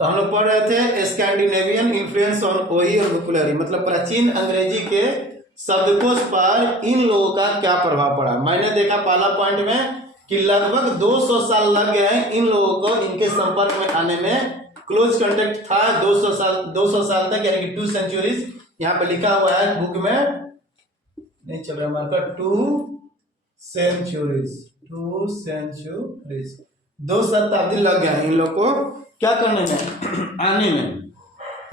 तो हम लोग पढ़ रहे थे स्कैंडिनेवियन इन्फ्लुएंस ऑन ओही और वोकैबुलरी, मतलब प्राचीन अंग्रेजी के शब्दकोश पर इन लोगों का क्या प्रभाव पड़ा। मैंने देखा पहला पॉइंट में कि लगभग 200 साल लग गए हैं इन लोगों को इनके संपर्क में आने में। क्लोज कांटेक्ट था 200 साल तक, यानी कि 2 सेंचुरीज। यहाँ पे लिखा हुआ है बुक में, नहीं चल रहा मार्कर, 2 सेंचुरीज, 2 सेंचुरीज, 2 शताब्दी लग गया इन लोग को क्या करने में, आने में।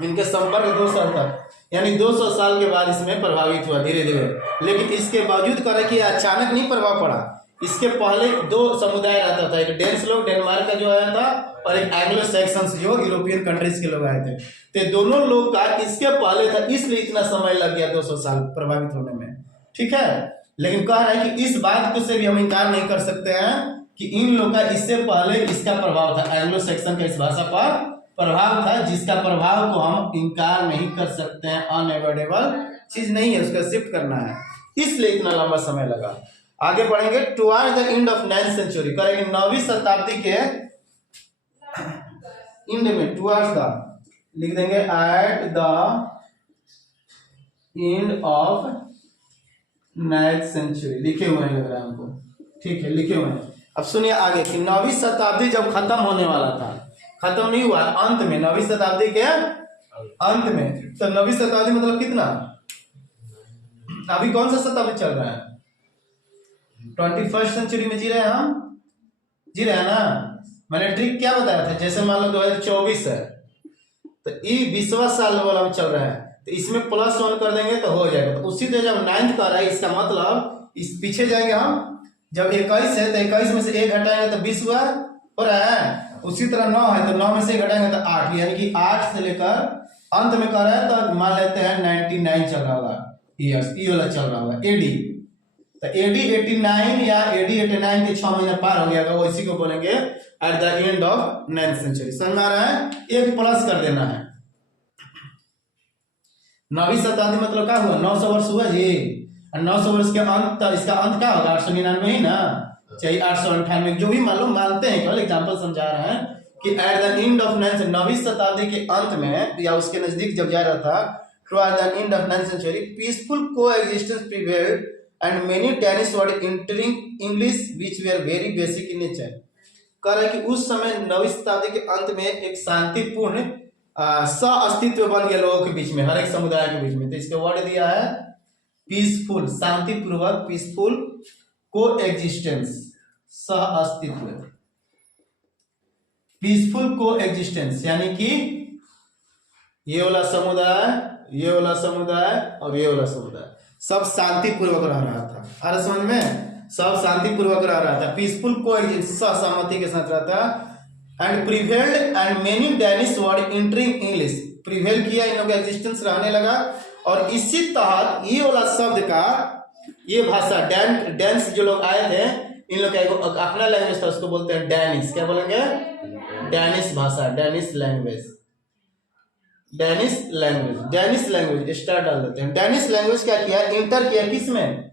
इनके संपर्क 2 साल तक, यानी 200 साल के बाद इसमें प्रभावित हुआ धीरे धीरे। लेकिन इसके बावजूद कह रहे कि अचानक नहीं प्रभाव पड़ा। इसके पहले 2 समुदाय रहता था, एक डेन्स लोग डेनमार्क का जो आया था, और एक एंग्लो सैक्सन्स जो यूरोपियन कंट्रीज के लोग आए थे। तो दोनों लोग का इसके पहले था, इसलिए इतना समय लग गया 200 साल प्रभावित होने में। ठीक है, लेकिन कह रहा है कि इस बात को से भी हम इनकार नहीं कर सकते हैं कि इन लोग का इससे पहले इसका प्रभाव था, एंग्लो सैक्सन का इस भाषा पर प्रभाव था, जिसका प्रभाव को हम इनकार नहीं कर सकते हैं। अनएवॉइडेबल चीज नहीं है, उसका शिफ्ट करना है, इसलिए इतना लंबा समय लगा। आगे बढ़ेंगे। Towards the end of 9th century, करेंगे 9वीं शताब्दी के एंड में, टुवर्ड्स द लिख देंगे, at the end of 9th century लिखे हुए हैं, लग रहा है हमको। ठीक है, लिखे हुए हैं। अब सुनिए आगे कि 9वीं शताब्दी जब खत्म होने वाला था, खत्म नहीं हुआ, अंत में, 9वीं शताब्दी के अंत में। तो 9वीं शताब्दी मतलब कितना, अभी कौन सा शताब्दी चल रहा है, 21st सेंचुरी में जी रहे हैं हम, जी रहे हैं ना। मैंने ट्रिक क्या बताया था, जैसे मान लो 2024 है तो ये 20वां साल वाला में चल रहा है, तो इसमें +1 कर देंगे तो हो जाएगा। तो उसी तरह जब 9th कर रहा है, इसका मतलब इस पीछे जाएंगे हम, जब 21 है तो 21 में से 1 हटाएंगे तो 20 हुआ, हो रहा है। उसी तरह 9 है तो 9 में से 1 घटाएंगे तो 8, यानी कि 8 से लेकर अंत में कर रहा है, तो मान लेते हैं 99 चल रहा होगा ईयर्स, ये वाला चल रहा होगा एडी। तो एडी 89 या एडी 89 के 6 महीना पार हो गया, वो इसी को बोलेंगे at the end of 9th century. समझ आ रहा है, एक प्लस कर देना है। 9वीं शताब्दी मतलब क्या हुआ, 900 वर्ष हुआ जी, और 900 वर्ष के अंत, इसका अंत क्या होगा, 899 ही ना, चाहिए 898, जो भी मान लो, मानते हैं, केवल एग्जांपल समझा रहे हैं कि एट द एंड ऑफ 9वीं शताब्दी के अंत में या उसके नजदीक जब जा रहा था, toward the end of 9th century peaceful coexistence prevailed and many Danish word entering English which were very basic in nature. कह रहा है कि उस समय 9वीं शताब्दी के अंत में एक शांतिपूर्ण सह अस्तित्व बन गया लोगों के बीच में, हर एक समुदाय के बीच में। तो इसके वर्ड दिया है पीसफुल, शांतिपूर्वक, पीसफुल कोएग्जिस्टेंस, सह अस्तित्व, पीसफुल कोएग्जिस्टेंस, यानी कि ये वाला समुदाय, ये वाला समुदाय और ये वाला समुदाय सब शांतिपूर्वक रह रहा था। हर समझ में, सब शांतिपूर्वक रह रहा था, पीसफुल कोएग्जिस्टेंस, सहसहमति के साथ रहता। And prevailed and many Danish word entering English, prevail किया, इन लोगों का एग्जिस्टेंस रहने लगा। और इसी तहत ये वाला शब्द का, ये भाषा डैनिश जो लोग आए थे, इन लोग का अपना लैंग्वेज था, उसको बोलते हैं डैनिश। क्या बोलेंगे, डैनिश भाषा, Danish language, Danish language, Danish language star डाल देते हैं। डैनिश लैंग्वेज क्या किया, इंटर किया किसमें,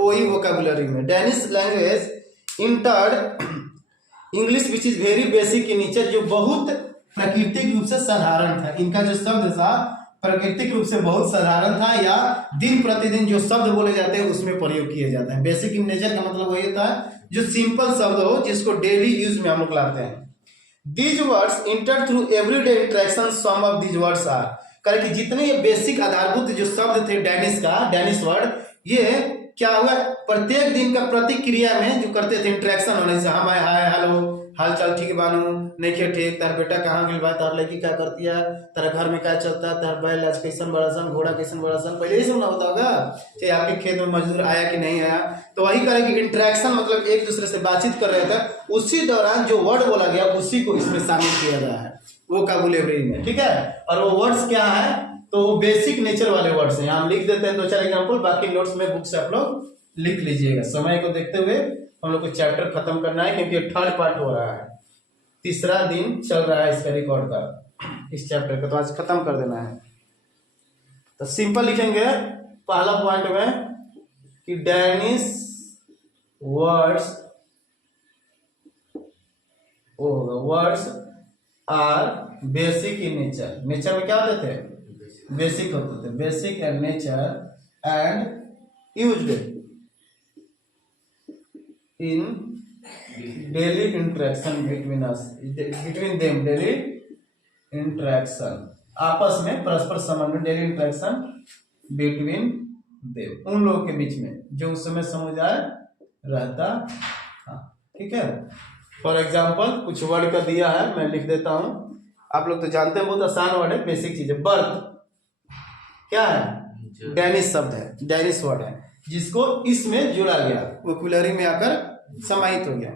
ओई वोकैबुलरी में। Danish language entered English which is very basic in nature, जो बहुत प्राकृतिक रूप से साधारण था। इनका जो शब्द था प्राकृतिक रूप से बहुत साधारण था, या दिन प्रतिदिन जो शब्द बोले जाते हैं उसमें प्रयोग किए जाते हैं। बेसिक इन नेचर का मतलब वही होता है जो सिंपल शब्द हो, जिसको डेली यूज में हम लोग लाते हैं। These words entered through everyday interaction. Some of these words are, कारण कि जितने ये बेसिक आधारभूत जो शब्द थे डैनिश का, डैनिश वर्ड, ये क्या हुआ, प्रत्येक दिन का प्रतिक्रिया में जो करते थे, इंटरेक्शन होने से, हम हाय हेलो, हाल चाल ठीक बानू, नहीं क्या ठीक, तार बेटा कहाँ गई बा, तार लड़की क्या करती है, तारा घर में क्या चलता है, तार बैल आज कैसन बड़ा सन, घोड़ा कैसन बड़ा सन, पहले ही सुनना होता होगा, चाहे आपके खेत में मजदूर आया कि नहीं आया। तो वही करें कि इंटरेक्शन मतलब एक दूसरे से बातचीत कर रहे थे, उसी दौरान जो वर्ड बोला गया उसी को इसमें शामिल किया गया है वोकैबुलरी में। ठीक है, और वो वर्ड्स क्या है, तो वो बेसिक नेचर वाले वर्ड्स हैं। हम लिख देते हैं 2-4 एग्जाम्पल, बाकी नोट्स में बुक से आप लोग लिख लीजिएगा। समय को देखते हुए हम लोग को चैप्टर खत्म करना है, क्योंकि 3rd पार्ट हो रहा है, 3रा दिन चल रहा है इसका रिकॉर्ड का, इस चैप्टर का, तो आज खत्म कर देना है। तो सिंपल लिखेंगे पहला पॉइंट में कि Danish words, words are basic in nature. Nature में क्या होते थे? बेसिक होते थे। Basic and nature and used in daily interaction between us, between them, daily interaction, आपस में परस्पर संबंध, डेली इंटरेक्शन बिटवीन देम, उन लोगों के बीच में जो उस समय समुदाय रहता था। ठीक है, फॉर एग्जाम्पल कुछ वर्ड का दिया है, मैं लिख देता हूं, आप लोग तो जानते हैं, बहुत आसान वर्ड है, बेसिक चीज है। बर्थ क्या है? डेनिश शब्द है, डेनिश वर्ड है, जिसको इसमें जुड़ा गया, वोकैबुलरी में आकर समाहित हो गया।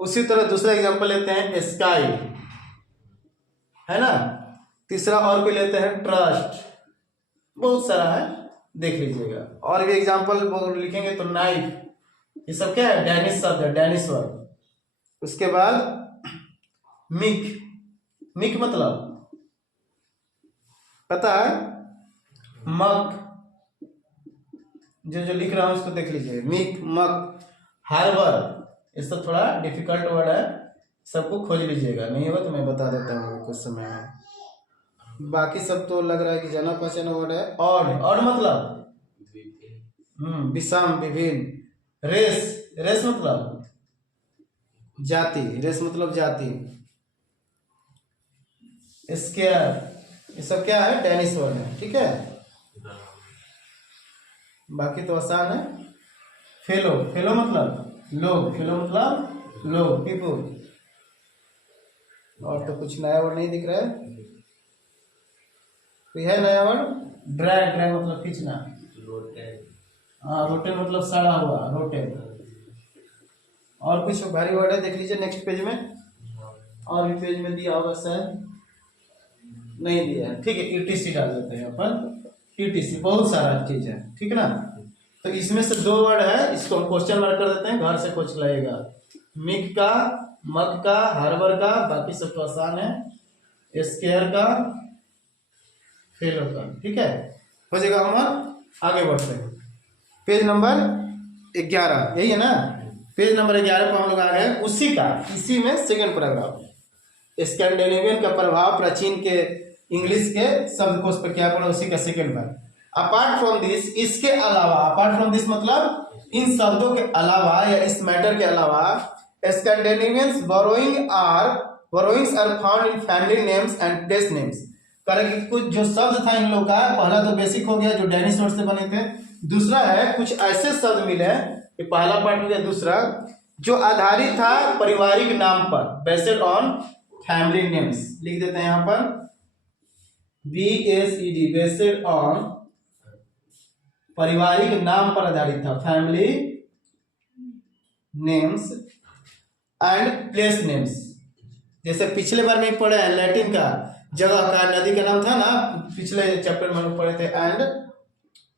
उसी तरह दूसरा एग्जांपल लेते हैं, स्काई है ना। तीसरा और कोई लेते हैं, ट्रस्ट, बहुत सारा है, देख लीजिएगा। और भी एग्जांपल लिखेंगे तो नाइफ, ये सब क्या है? डेनिश शब्द है, डेनिश वर्ड। उसके बाद मिक, मिक मतलब पता है? मग, जो लिख रहा हूं उसको देख लीजिए, मिक, मग। हार्बर, ये सब थोड़ा डिफिकल्ट वर्ड है, सबको खोज लीजिएगा, नहीं होगा तो मैं बता देता हूँ कुछ समय में। बाकी सब तो लग रहा है कि जाना पहचाना वर्ड है। और मतलब विषम, विभिन्न। रेस, रेस मतलब जाति, रेस मतलब जाति। स्केयर, ये सब क्या है? डेनिश वर्ड है। ठीक है, बाकी तो आसान है। फेलो, फेलो मतलब लोग, फेलो मतलब लोग, पीपुल। और तो कुछ नया वर्ड नहीं दिख रहा है, तो है नया वर्ड, ड्रैग, ड्रैग मतलब खींचना। हाँ, रोटेट मतलब सड़ा हुआ, रोटेट। और कुछ भारी वर्ड है, देख लीजिए नेक्स्ट पेज में, और भी पेज में दिया होगा शायद, नहीं दिया है। ठीक है, ईटीसी डाल देते हैं अपन, ईटीसी, बहुत सारा चीज है। ठीक है ना, तो इसमें से दो वर्ड है, इसको हम क्वेश्चन मार्क कर देते हैं, घर से खोज लाएगा। मिक का, मग का, हार्बर का, बाकी सब तो आसान है, स्केयर का, फेलो का। ठीक है, हो जाएगा। हम आगे बढ़ते हैं, पेज नंबर 11, यही है ना। पेज नंबर 11 पर हम लोग आ गए, उसी का, इसी में सेकंड पैराग्राफ, स्कैंडिनेवियन का प्रभाव प्राचीन के इंग्लिश के शब्दकोश पर क्या पड़ा, उसी का second part. Apart from this, इसके अलावा, अपार्ट फ्रॉम दिस मतलब इन शब्दों के अलावा या इस मैटर के अलावा, Scandinavians borrowings are found in family names and place names. करें कुछ जो शब्द था इन लोगों का, पहला तो बेसिक हो गया जो डेनिश वर्ड से बने थे, दूसरा है कुछ ऐसे शब्द मिले, ये पहला पार्ट हो गया। दूसरा जो आधारित था पारिवारिक नाम पर, बेस्ड ऑन फैमिली नेम्स, लिख देते हैं यहाँ पर BACD, बेस्ड ऑन, पारिवारिक नाम पर आधारित था, family names and place names. जैसे पिछले बार में पढ़े हैं लैटिन का, जगह का, नदी का नाम था ना, पिछले चैप्टर में पढ़े थे, एंड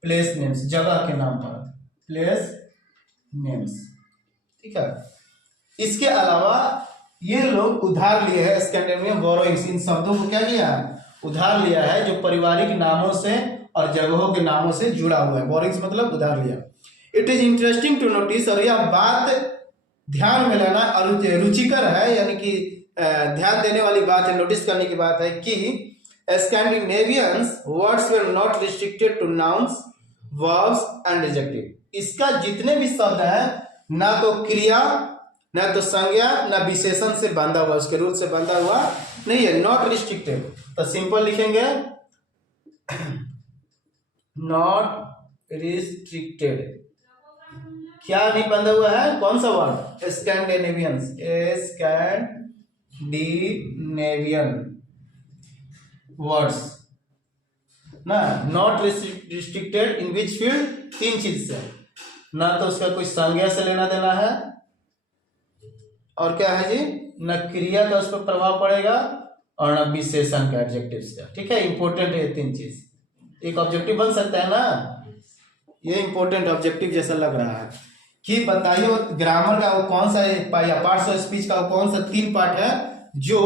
प्लेस नेम्स, जगह के नाम पर, प्लेस नेम्स। ठीक है, इसके अलावा ये लोग उधार लिए हैं, स्कैंडिनेवियन बोरोइंग्स, इन शब्दों को क्या किया, उधार लिया है, जो पारिवारिक नामों से और जगहों के नामों से जुड़ा हुआ है। बोरोइंग्स मतलब उधार लिया। It is interesting to notice, और यह बात ध्यान में लेना और रुचिकर है, यानी कि ध्यान देने वाली बात है, नोटिस करने की बात है कि Scandinavians words were not restricted to nouns, verbs and adjective. इसका जितने भी शब्द है, ना तो क्रिया, ना तो संज्ञा, ना विशेषण से बांधा हुआ, उसके रूप से बांधा हुआ नहीं है, नॉट रिस्ट्रिक्टेड। तो सिंपल लिखेंगे नॉट रिस्ट्रिक्टेड। क्या नहीं बंधा हुआ है, कौन सा वर्ड, स्कैंडिनेवियंस, स्कैंडिनेवियन वर्ड्स ना, not restricted in which field, तीन चीज से, ना तो उसका कोई संज्ञा से लेना देना है, और क्या है जी, न क्रिया का उस पर प्रभाव पड़ेगा, और न विशेषण का, एडजेक्टिव्स का। ठीक है, इंपॉर्टेंट है ये तीन चीज, एक ऑब्जेक्टिव बन सकता है ना, ये इंपॉर्टेंट ऑब्जेक्टिव जैसा लग रहा है कि बताइए ग्रामर का वो कौन सा, या पार्ट्स ऑफ स्पीच का वो कौन सा तीन पार्ट है जो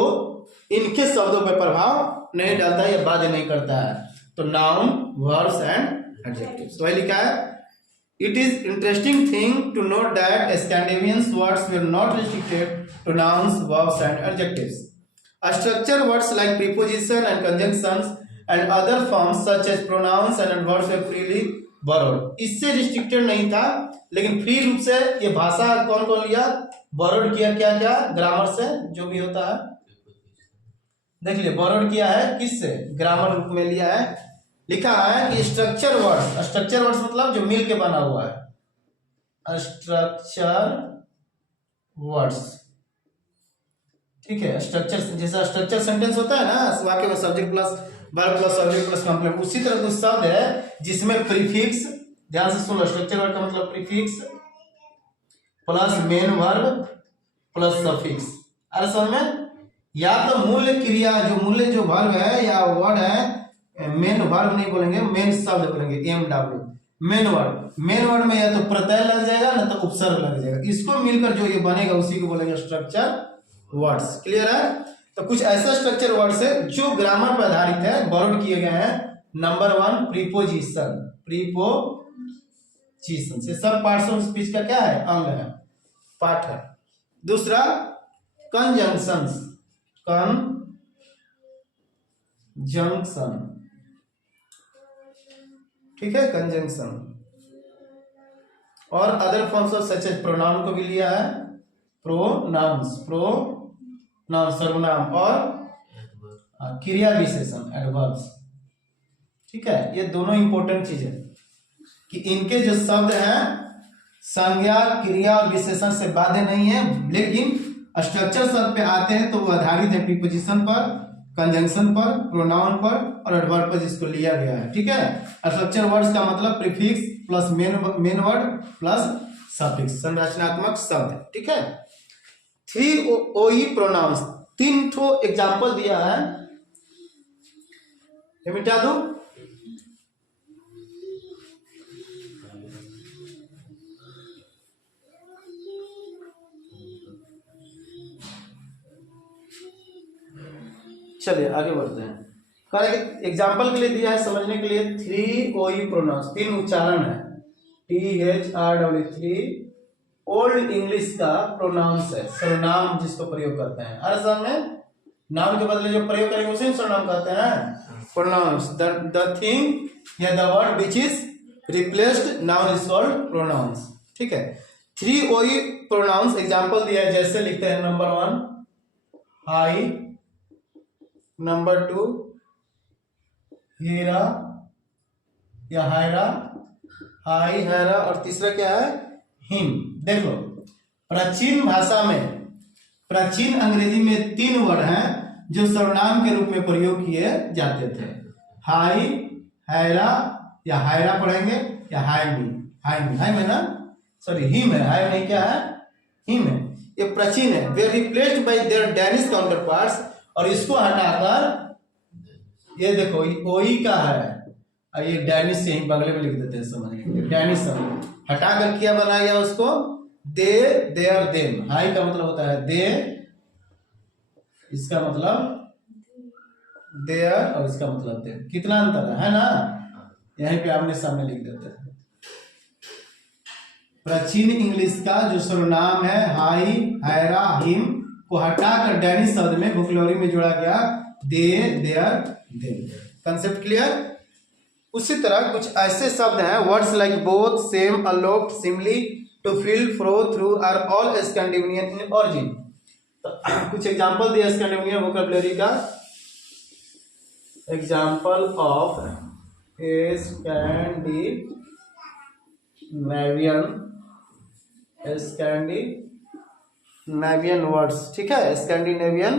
इनके शब्दों पर प्रभाव नहीं डालता है या बाध्य नहीं करता है। तो नाउन, वर्ब्स एंड एडजेक्टिव्स। तो लिखा है, it is interesting thing to note that Scandinavian words were not restricted to nouns, verbs and adjectives. Structure words like preposition and conjunctions and other forms such as pronouns and adverbs were freely borrowed. इससे restricted नहीं था, लेकिन free रूप से ये भाषा कौन कौन लिया, borrowed किया, क्या क्या, ग्रामर से जो भी होता है, देख लिया, borrowed किया है किससे, ग्रामर रूप में लिया है। लिखा है कि स्ट्रक्चर वर्ड्स मतलब जो मिल के बना हुआ है, स्ट्रक्चर वर्ड्स, ठीक है। स्ट्रक्चर जैसा स्ट्रक्चर सेंटेंस होता है ना, वाक्य में subject plus verb plus subject plus complaint, उसी तरह कुछ शब्द है जिसमें प्रीफिक्स, ध्यान से सुनो, स्ट्रक्चर वर्ड का मतलब prefix plus main verb plus suffix. अरे समझ में, या तो मूल क्रिया जो वर्ब है या वर्ड है, मेन वर्ब नहीं बोलेंगे, मेन शब्द बोलेंगे, MW, मेन वर्ड में या तो प्रत्यय लग जाएगा ना तो उपसर्ग लग जाएगा, इसको मिलकर जो ये बनेगा उसी को बोलेंगे स्ट्रक्चर वर्ड्स। क्लियर है। तो कुछ ऐसा स्ट्रक्चर वर्ड्स है जो ग्रामर पर आधारित है, बोरोड किए गए हैं। नंबर 1 प्रीपोजिशन, ये सब पार्ट्स ऑफ स्पीच का क्या है, अंग है, पार्ट है। दूसरा कंजंक्शंस, ठीक है, कंजंक्शन। और other forms of such as pronoun को भी लिया है, प्रोनाउंस सर्वनाम, और क्रिया विशेषण एडवर्ब्स, ठीक है। ये दोनों इंपॉर्टेंट चीज है कि इनके जो शब्द हैं संज्ञा, क्रिया और विशेषण से बाध्य नहीं है, लेकिन स्ट्रक्चर शब्द पे आते हैं तो वो आधारित है प्रीपोजिशन पर, कंजंक्शन पर, प्रोनाउन पर और एडवर्ब पर, जिसको लिया गया है, ठीक है। स्ट्रक्चर वर्ड्स का मतलब prefix plus main word plus suffix, संरचनात्मक शब्द, ठीक है। 3 OE प्रोनाउंस, 3 ठो एग्जाम्पल दिया है, ये मिटा दो। चलिए आगे बढ़ते हैं। एग्जाम्पल के लिए दिया है समझने के लिए, 3 OE प्रोनाउंस, 3 उच्चारण है, THRW3 ओल्ड इंग्लिश का प्रोनाउंस है, सर्वनाम जिसको प्रयोग करते हैं। हर समय नाम के बदले जो प्रयोग करेंगे उसे सर्वनाम कहते हैं, प्रोनाउंस। द थिंग या the word which is replaced noun is called pronouns, ठीक है। 3 OE प्रोनाउंस एग्जांपल दिया है, जैसे लिखते हैं नंबर 1 हाई, नंबर 2 हीरा या हायरा, हाई हैरा, और तीसरा क्या है, हिम। देखो प्राचीन भाषा में, प्राचीन अंग्रेजी में 3 वर्ड हैं जो सर्वनाम के रूप में प्रयोग किए जाते थे, हाई, हैरा या हायरा पढ़ेंगे, या हाई में ना, सॉरी हिम है, हाई नहीं, क्या है, हिम है। ये प्राचीन है, वे replaced by their Danish counterparts, और इसको हटाकर ये देखो ओई का है, ये डैनिश से ही बगले में लिख देते हैं समझने के लिए, डैनिश हटाकर क्या बनाया गया उसको, दे, देयर, देम। हाई का मतलब होता है दे, इसका मतलब देयर, और इसका मतलब देम। कितना अंतर है ना, यहीं पे आमने सामने लिख देते हैं। प्राचीन इंग्लिश का जो सर्वनाम है हाई, हैरा, हिम को हटाकर डैनिश शब्द में, वोकैब्युलरी में जोड़ा गया they, their, them. Concept clear. उसी तरह कुछ ऐसे शब्द हैं, words like both, same, aloft, seemly, to feel, fro, through are all Scandinavian in origin. तो कुछ एग्जांपल दिया स्कैंडिनेवियन वोकैब्युलरी का, एग्जांपल ऑफ स्कैंडिनेवियन वर्ड्स, ठीक है, स्कैंडिनेवियन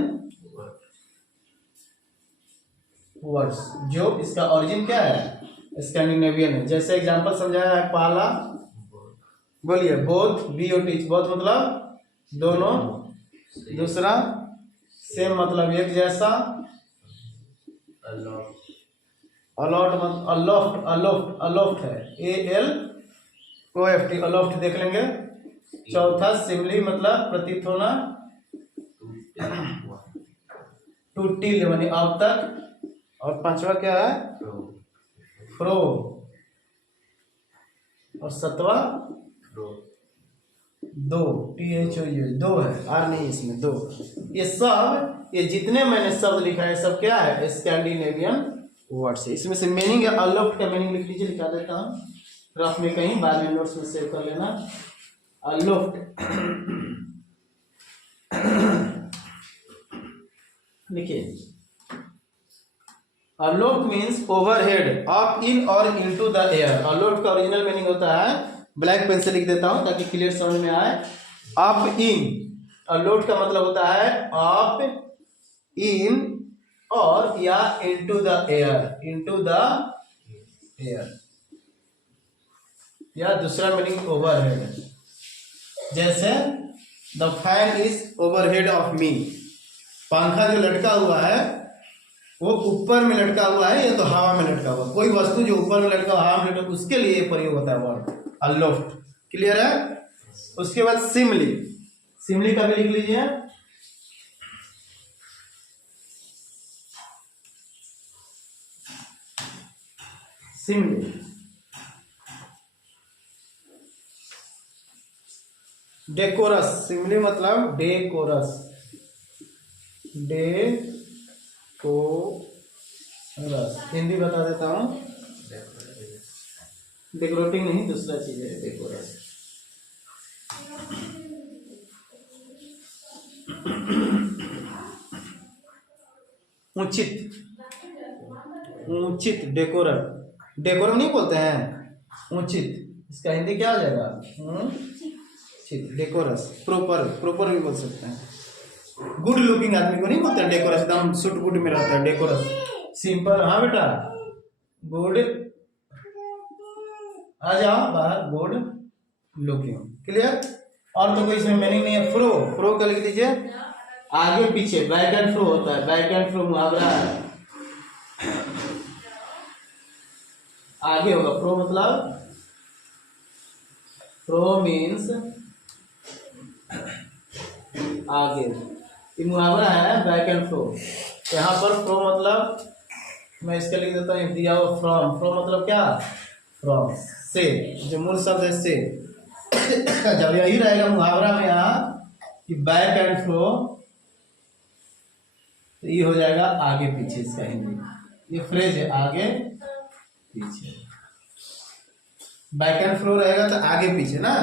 वर्ड्स, जो इसका ओरिजिन क्या है, स्कैंडिनेवियन है। जैसे एग्जांपल समझाया है, पहला बोलिए बोथ, BOT, बोथ मतलब दोनों, दूसरा सेम मतलब एक जैसा, अलोफ्ट है, ALOFT, अलोफ्ट देख लेंगे। चौथा सिमली मतलब प्रतीत होना, टू टिल यानी अब तक, और पांचवा क्या है, फ्रो, और 7वां दो, THOU दो है, आर नहीं इसमें, दो। ये सब, ये जितने मैंने शब्द लिखा है सब क्या है, स्कैंडिनेवियन वर्ड्स है। इसमें से मीनिंग है, अलोफ्ट का मीनिंग लिख लीजिए, लिखा देता हूँ रफ में कहीं, बाद में नोट्स में सेव कर लेना। अलोफ्ट लिखिए, aloft means overhead, up in और इनटू द एयर। अलोफ्ट का ओरिजिनल मीनिंग होता है, ब्लैक पेन से लिख देता हूं ताकि क्लियर समझ में आए, अप इन। अलोफ्ट का मतलब होता है अप इन और या into the air, into the air, या दूसरा मीनिंग ओवरहेड। जैसे the fan is overhead of me, पंखा जो लटका हुआ है वो ऊपर में लटका हुआ है या तो हवा में लटका हुआ, कोई वस्तु जो ऊपर में लटका हवा में लटका, उसके लिए प्रयोग होता है वर्ड अलोफ्ट। क्लियर है? उसके बाद सिमली, सिमली का भी लिख लीजिए, सिमली। डेकोरस, सिमली मतलब डेकोरस, डेकोरस, हिंदी बता देता हूं, डेकोरेटिंग नहीं, दूसरा चीज है डेकोरस। उचित, उचित, डेकोरम, डेकोरम नहीं बोलते हैं, उचित, इसका हिंदी क्या हो जाएगा, उचित, डेकोरस। प्रॉपर, प्रॉपर भी बोल सकते हैं। गुड लुकिंग आदमी को नहीं बोलते हैं डेकोरस, एकदम सूट बूट में रहता है डेकोरस। सिंपल, हाँ बेटा, गुड, आ जाओ बाहर, गुड लुकिंग। क्लियर? और तो कोई इसमें मीनिंग नहीं है। फ्रो, फ्रो का लिख दीजिए, आगे पीछे, बैक एंड फ्रो होता है, बैक एंड फ्रो मुहावरा है, आगे होगा। फ्रो मतलब, फ्रो मीन्स आगे, ये मुहावरा है बैक एंड फ्रो। यहाँ पर फ्रो मतलब, मैं इसके लिख देता हूँ, दिया हुआ फ्रॉम, फ्रो मतलब क्या, फ्रॉम, से, जो मूल शब्द है से। जब यही रहेगा मुहावरा में यहाँ कि बैक एंड फ्रो, तो ये हो जाएगा आगे पीछे, इसका हिंदी, ये फ्रेज है आगे पीछे। बैक एंड फ्लो रहेगा तो आगे पीछे ना,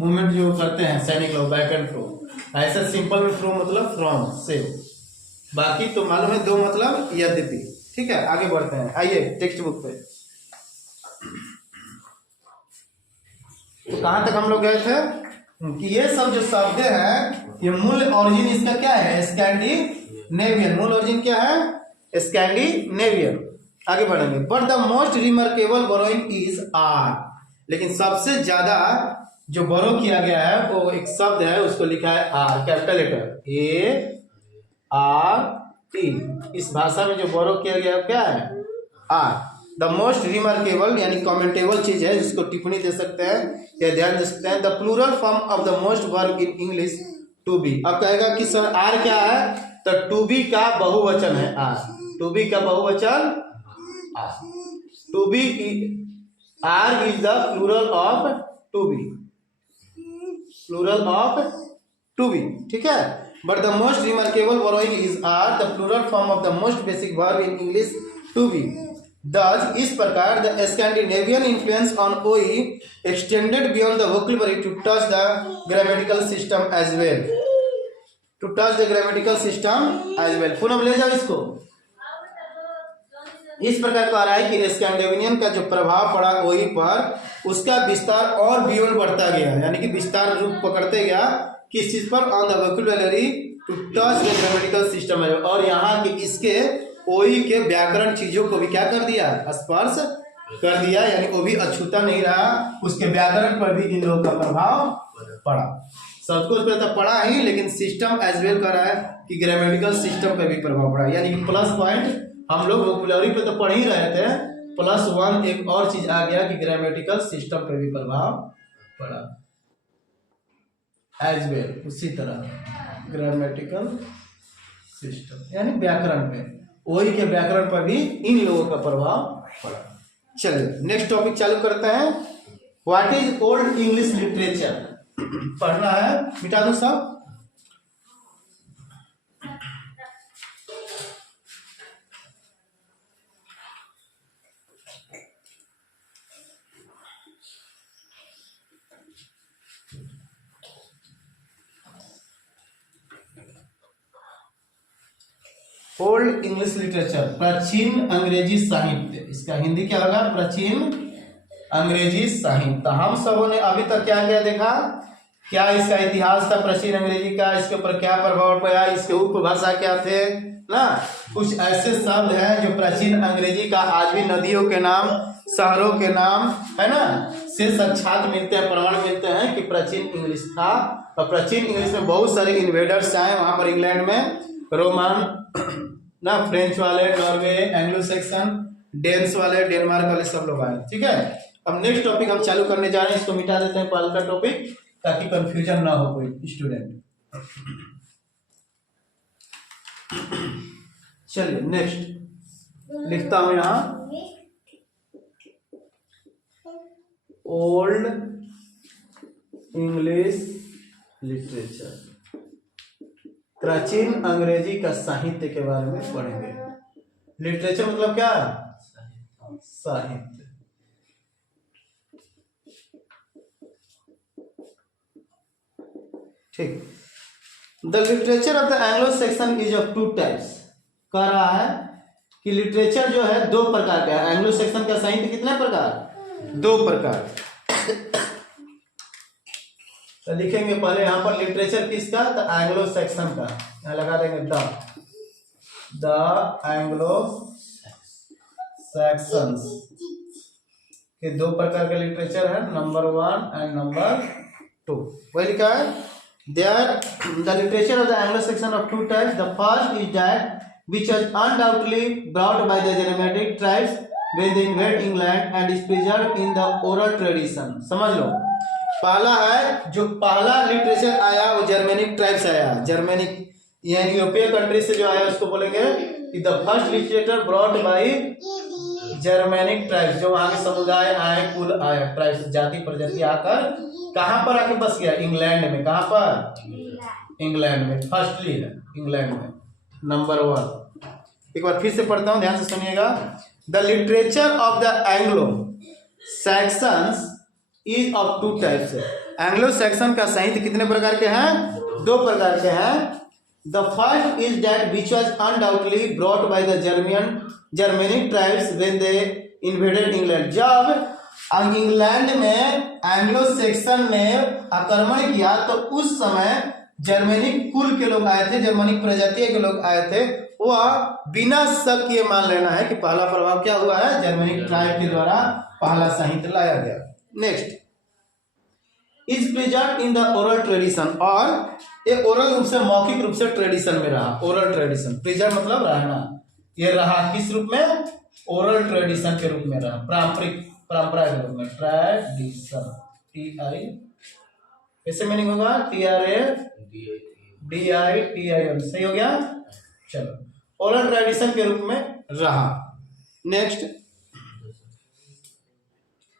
मूवमेंट जो करते हैं सैनिक लोग, बैक एंड फ्लो। ऐसा सिंपल में फ्लो मतलब फ्रॉम, से। बाकी तो मालूम है दो मतलब यद्यपि। ठीक है, आगे बढ़ते हैं, आइए टेक्स्ट बुक पे। तो कहां तक हम लोग गए थे कि ये सब जो शब्द है, ये मूल ओरिजिन इसका क्या है, स्कैंडिनेवियन। मूल ओरिजिन क्या है, स्कैंडिनेवियन। आगे बढ़ेंगे। But the most remarkable borrowing is are, लेकिन सबसे ज्यादा जो बोरो किया गया है वो एक शब्द है, उसको लिखा है आर, कैपिटल लेटर ART। इस भाषा में जो बोरो किया गया है क्या है, आर। द मोस्ट रिमार्केबल यानी कमेंटेबल चीज है, जिसको टिप्पणी दे सकते हैं या ध्यान दे सकते हैं। The plural form of the most verb in English to be. अब कहेगा कि सर आर क्या है, तो टू बी का बहुवचन है आर, टू बी का बहुवचन are. To be, are is the plural of to be, plural of to be. ठीक है, but the most remarkable borrowing is are, the plural form of the most basic verb in English to be. Thus, इस प्रकार the Scandinavian influence on OE extended beyond the vocabulary to touch the grammatical system as well, to touch the grammatical system as well. पुनः ले जाओ इसको। इस प्रकार कह रहा है कि स्कैंडिनेवियन का जो प्रभाव पड़ा ओई पर, उसका विस्तार और बियॉन्ड बढ़ता गया, यानी कि विस्तार रूप पकड़ते गया किस चीज पर, on the vocabulary to touch the grammatical system. और यहाँ के इसके ओई के व्याकरण चीजों को भी क्या कर दिया, स्पर्श कर दिया, यानी वो भी अछूता नहीं रहा, उसके व्याकरण पर भी इन लोगों का प्रभाव पड़ा। सब कुछ पे तो पड़ा ही, लेकिन सिस्टम एज वेल कर रहा है कि ग्रामेटिकल सिस्टम पे भी प्रभाव पड़ा, यानी प्लस पॉइंट। हम लोग वोकैबुलरी पे तो पढ़ ही रहे थे, +1 एक और चीज आ गया कि ग्रामेटिकल सिस्टम पे भी प्रभाव पड़ा एज वेल। उसी तरह ग्रामेटिकल सिस्टम यानी व्याकरण पे, वही के व्याकरण पर भी इन लोगों का प्रभाव पड़ा। चलिए नेक्स्ट टॉपिक चालू करते हैं। What is old English literature. पढ़ना है, मिटा दो सब। ओल्ड इंग्लिश लिटरेचर, प्राचीन अंग्रेजी साहित्य, इसका हिंदी क्या होगा? प्राचीन अंग्रेजी साहित्य। तो हम सबों ने अभी तक क्या क्या देखा? क्या इसका इतिहास था प्राचीन अंग्रेजी का, इसके ऊपर क्या प्रभाव पड़ा, इसके उपभाषा क्या थे ना। कुछ ऐसे शब्द हैं जो प्राचीन अंग्रेजी का आज भी नदियों के नाम, शहरों के नाम, है ना, से साक्षात मिलते हैं, प्रमाण मिलते हैं कि प्राचीन इंग्लिश था। और प्राचीन इंग्लिश में बहुत सारे इन्वेडर्स आए वहां पर इंग्लैंड में, रोमन ना, फ्रेंच वाले, नॉर्वे, एंग्लो सेक्सन, डेन्स वाले, डेनमार्क वाले, सब लोग आए। ठीक है, अब नेक्स्ट टॉपिक हम चालू करने जा रहे हैं, इसको मिटा देते हैं पहले का टॉपिक, ताकि कंफ्यूजन ना हो कोई स्टूडेंट। चलिए नेक्स्ट लिखता हूं यहां, ओल्ड इंग्लिश लिटरेचर, प्राचीन अंग्रेजी का साहित्य के बारे में पढ़ेंगे। लिटरेचर मतलब क्या? साहित्य। ठीक। The literature of the Anglo section is of two types. कह रहा है कि लिटरेचर जो है दो प्रकार का है। एंग्लो सेक्शन का साहित्य कितने प्रकार? दो प्रकार। तो लिखेंगे पहले यहां पर लिटरेचर किसका? द एंग्लो सेक्शन का, यहां लगा देंगे द एंग्लो सेक्शंस के दो प्रकार के लिटरेचर है, नंबर 1 एंड नंबर 2। वही लिखा है, there the literature of the Anglo section of two types. The first is that which was undoubtedly brought by the Germanic tribes when they invaded England and is preserved in the oral tradition। समझ लो, पहला है जो पहला literature आया वो Germanic tribe से आया। Germanic यानी यूरोपीय कंट्री से जो आया उसको बोलेंगे कि the first literature brought by Germanic tribes, जो वहां के समुदाय आए, कुल आए, ट्राइब्स, जाति प्रजाति आकर कहां पर आके बस गया? इंग्लैंड में। कहां पर? इंग्लैंड में। फर्स्टली है इंग्लैंड में, नंबर 1। एक बार फिर से पढ़ता हूं, ध्यान से सुनिएगा। The literature of the Anglo sections is of two types. Anglo Saxon का साहित्य कितने प्रकार के हैं? दो प्रकार के हैं। The first is that which was undoubtedly brought by the Germanic tribes when they invaded England. जब इंग्लैंड में एंग्लो सेक्शन ने आक्रमण किया तो उस समय जर्मेनिक कुल के लोग आए थे, जर्मनिक प्रजाति के लोग आए थे। वह बिना शक ये मान लेना है कि पहला प्रभाव क्या हुआ है? जर्मनिक ट्राइब के द्वारा पहला साहित्य लाया गया। Next is preserved in the oral tradition, और ये ओरल रूप से, मौखिक रूप से ट्रेडिशन में रहा। ओरल ट्रेडिशन, प्रिजर्व मतलब रहना, ये रहा किस रूप में? ओरल ट्रेडिशन के रूप में रहा, पारंपरिक, परंपरा के रूप में। ट्रेडिशन, TI ऐसे मीनिंग होगा, TRADITION, सही हो गया। चलो, ओरल ट्रेडिशन के रूप में रहा। Next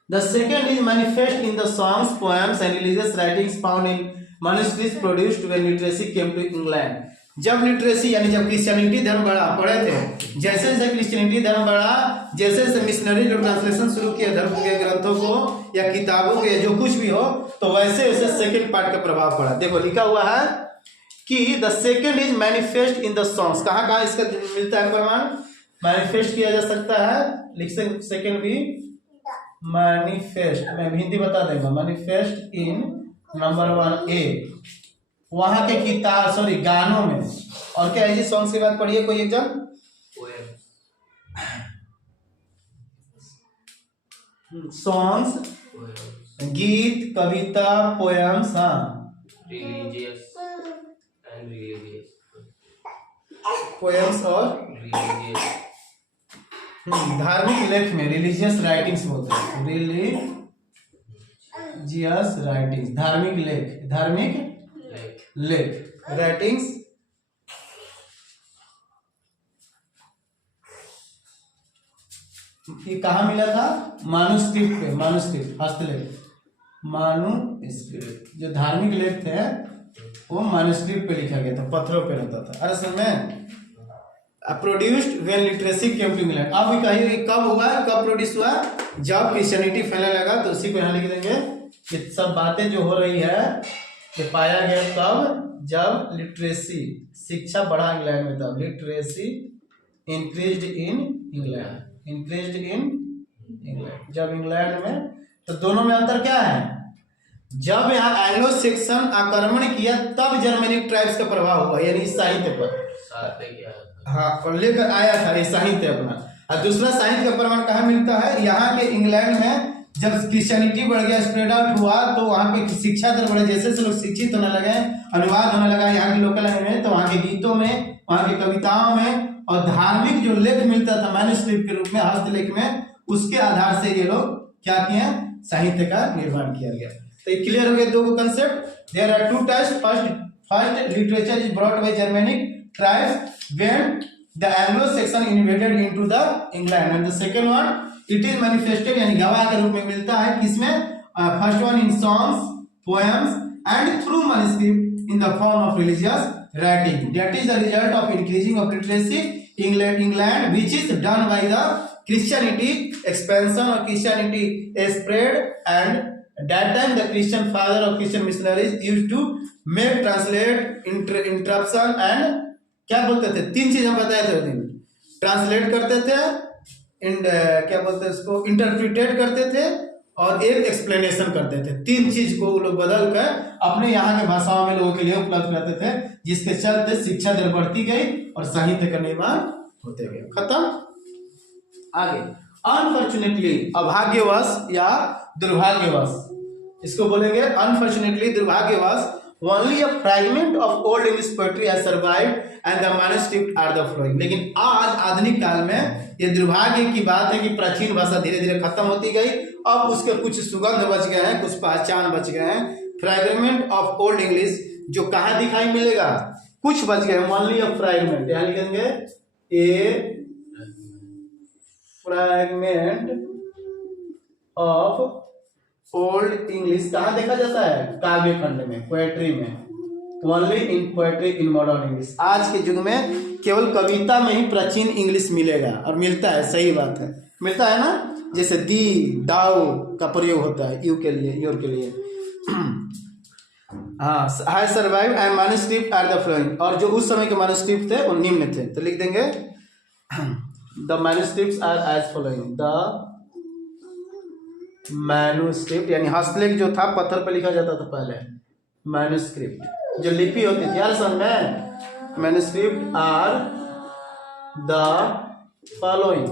the second is manifest in the songs, poems and religious writings found in manuscripts produced when literacy came to England. जब लिटरेसी यानी जब क्रिश्चियनिटी धर्म बढ़ा, पढ़े थे, जैसे जैसे क्रिश्चियनिटी धर्म बढ़ा, जैसे जैसे मिशनरी जो ट्रांसलेशन शुरू किया धर्म के ग्रंथों को या किताबों के, जो कुछ भी हो, तो वैसे वैसे सेकेंड पार्ट का प्रभाव पड़ा। देखो लिखा हुआ है कि the second is manifest in the songs. कहाँ कहाँ इसका मिलता है प्रमाण? मैनिफेस्ट किया जा सकता है, लिख सकते सेकेंड भी मैनिफेस्ट, मैं हिंदी बता देगा, मैनिफेस्ट इन नंबर 1 A, वहां के किताब, सॉरी गानों में। और क्या है जी? सॉन्ग्स के बाद पढ़िए कोई एग्जाम, सॉन्ग्स, गीत, कविता, पोएम्स, हाँ, रिलीजियस एंड रिलीजियस, पोएम्स और रिलीजियस, धार्मिक लेख में रिलीजियस राइटिंग्स बोलते हैं, रिलीजियस राइटिंग्स, धार्मिक लेख, धार्मिक लेख, राइटिंग्स। ये कहाँ मिला था? मानुस्क्रिप्ट पे, मानुस्क्रिप्ट, हस्तलेख, मानुस्क्रिप्ट, जो धार्मिक लेख थे वो मानुस्क्रिप्ट पे लिखा गया था, पत्थरों पे रहता था। अरे समझ में, produced when literacy came to England. अब कहिए कब हुआ, कब प्रोड्यूस हुआ, जब क्रिश्चियनिटी फैलने लगा। तो उसी को यहाँ लिख देंगे कि सब बातें जो हो रही है ये पाया गया तब जब लिटरेसी, शिक्षा बढ़ा इंग्लैंड में, तब literacy increased in England, increased in England, जब इंग्लैंड में। तो दोनों में अंतर क्या है, जब यहाँ एंग्लो सेक्सन आक्रमण किया तब जर्मनिक ट्राइब्स का प्रभाव हुआ, यानी साहित्य पर हाँ और लेकर आया था ये साहित्य अपना। और दूसरा साहित्य का प्रमाण कहाँ मिलता है, यहाँ के इंग्लैंड में जब क्रिश्चियनिटी बढ़ गया, स्प्रेड आउट हुआ, तो वहाँ पे शिक्षा दर बढ़े, जैसे से लोग शिक्षित होने लगे, अनुवाद होने लगा यहाँ की लोकल लैंग्वेज में, तो वहाँ के गीतों में, वहाँ की कविताओं में और धार्मिक जो लेख मिलता था मैन्युस्क्रिप्ट के रूप में, हस्तलेख में, उसके आधार से ये लोग क्या किए, साहित्य का निर्माण किया गया। तो ये क्लियर हो गया दो concept. There are two types, first literature is brought by Germanic tribes when the Anglo-Saxon invaded into the England, and the second one it is manifested यानी गवाह के रूप में मिलता है किसमें, first one in songs, poems and through manuscript in the form of religious writing, that is the result of increasing of literacy England which is done by the Christianity expansion or Christianity spread, and that time the Christian father or Christian missionaries used to make translate interruption and क्या बोलते थे, तीन चीज हम बताए थे, translate करते थे, क्या बोलते थे इसको, इंटरप्रिटेट करते थे और एक एक्सप्लेनेशन करते थे। तीन चीज को लोग बदल कर अपने यहाँ के भाषाओं में लोगों के लिए उपलब्ध करते थे, जिसके चलते शिक्षा दर बढ़ती गई और साहित्य का निर्माण होते गए। खत्म। आगे, अनफॉर्चुनेटली, अभाग्यवश या दुर्भाग्यवश, इसको बोलेंगे अनफॉर्चुनेटली, दुर्भाग्यवश, only a fragment of old English poetry has survived and the manuscript are the following। लेकिन आज आधुनिक काल में ये दुर्भाग्य की बात है कि प्राचीन भाषा धीरे धीरे खत्म होती गई, अब उसके कुछ सुगंध बच गए हैं, कुछ पहचान बच गए हैं। फ्रैगमेंट ऑफ ओल्ड इंग्लिश जो कहाँ दिखाई मिलेगा, कुछ बच गए, ओनली अ फ्रैगमेंट, यहाँ लिखेंगे ए फ्रैगमेंट ऑफ ओल्ड इंग्लिश। कहाँ देखा जाता है, काव्य खंड में, पोएट्री में, only in poetry in modern English. आज के युग में केवल कविता में ही प्राचीन इंग्लिश मिलेगा, और मिलता है, सही बात है, मिलता है ना, जैसे दी दाऊ का प्रयोग होता है यू के लिए, योर के लिए। हाँ, high survive and manuscript are the flowing, और जो उस समय के मैन्युस्क्रिप्ट थे वो निम्न थे, तो लिख देंगे the manuscripts are as following, the manuscript यानी हस्तलेख जो था पत्थर पर लिखा जाता था पहले, मैन्युस्क्रिप्ट जो लिपि होती थी, यार समझ में, manuscript are the following,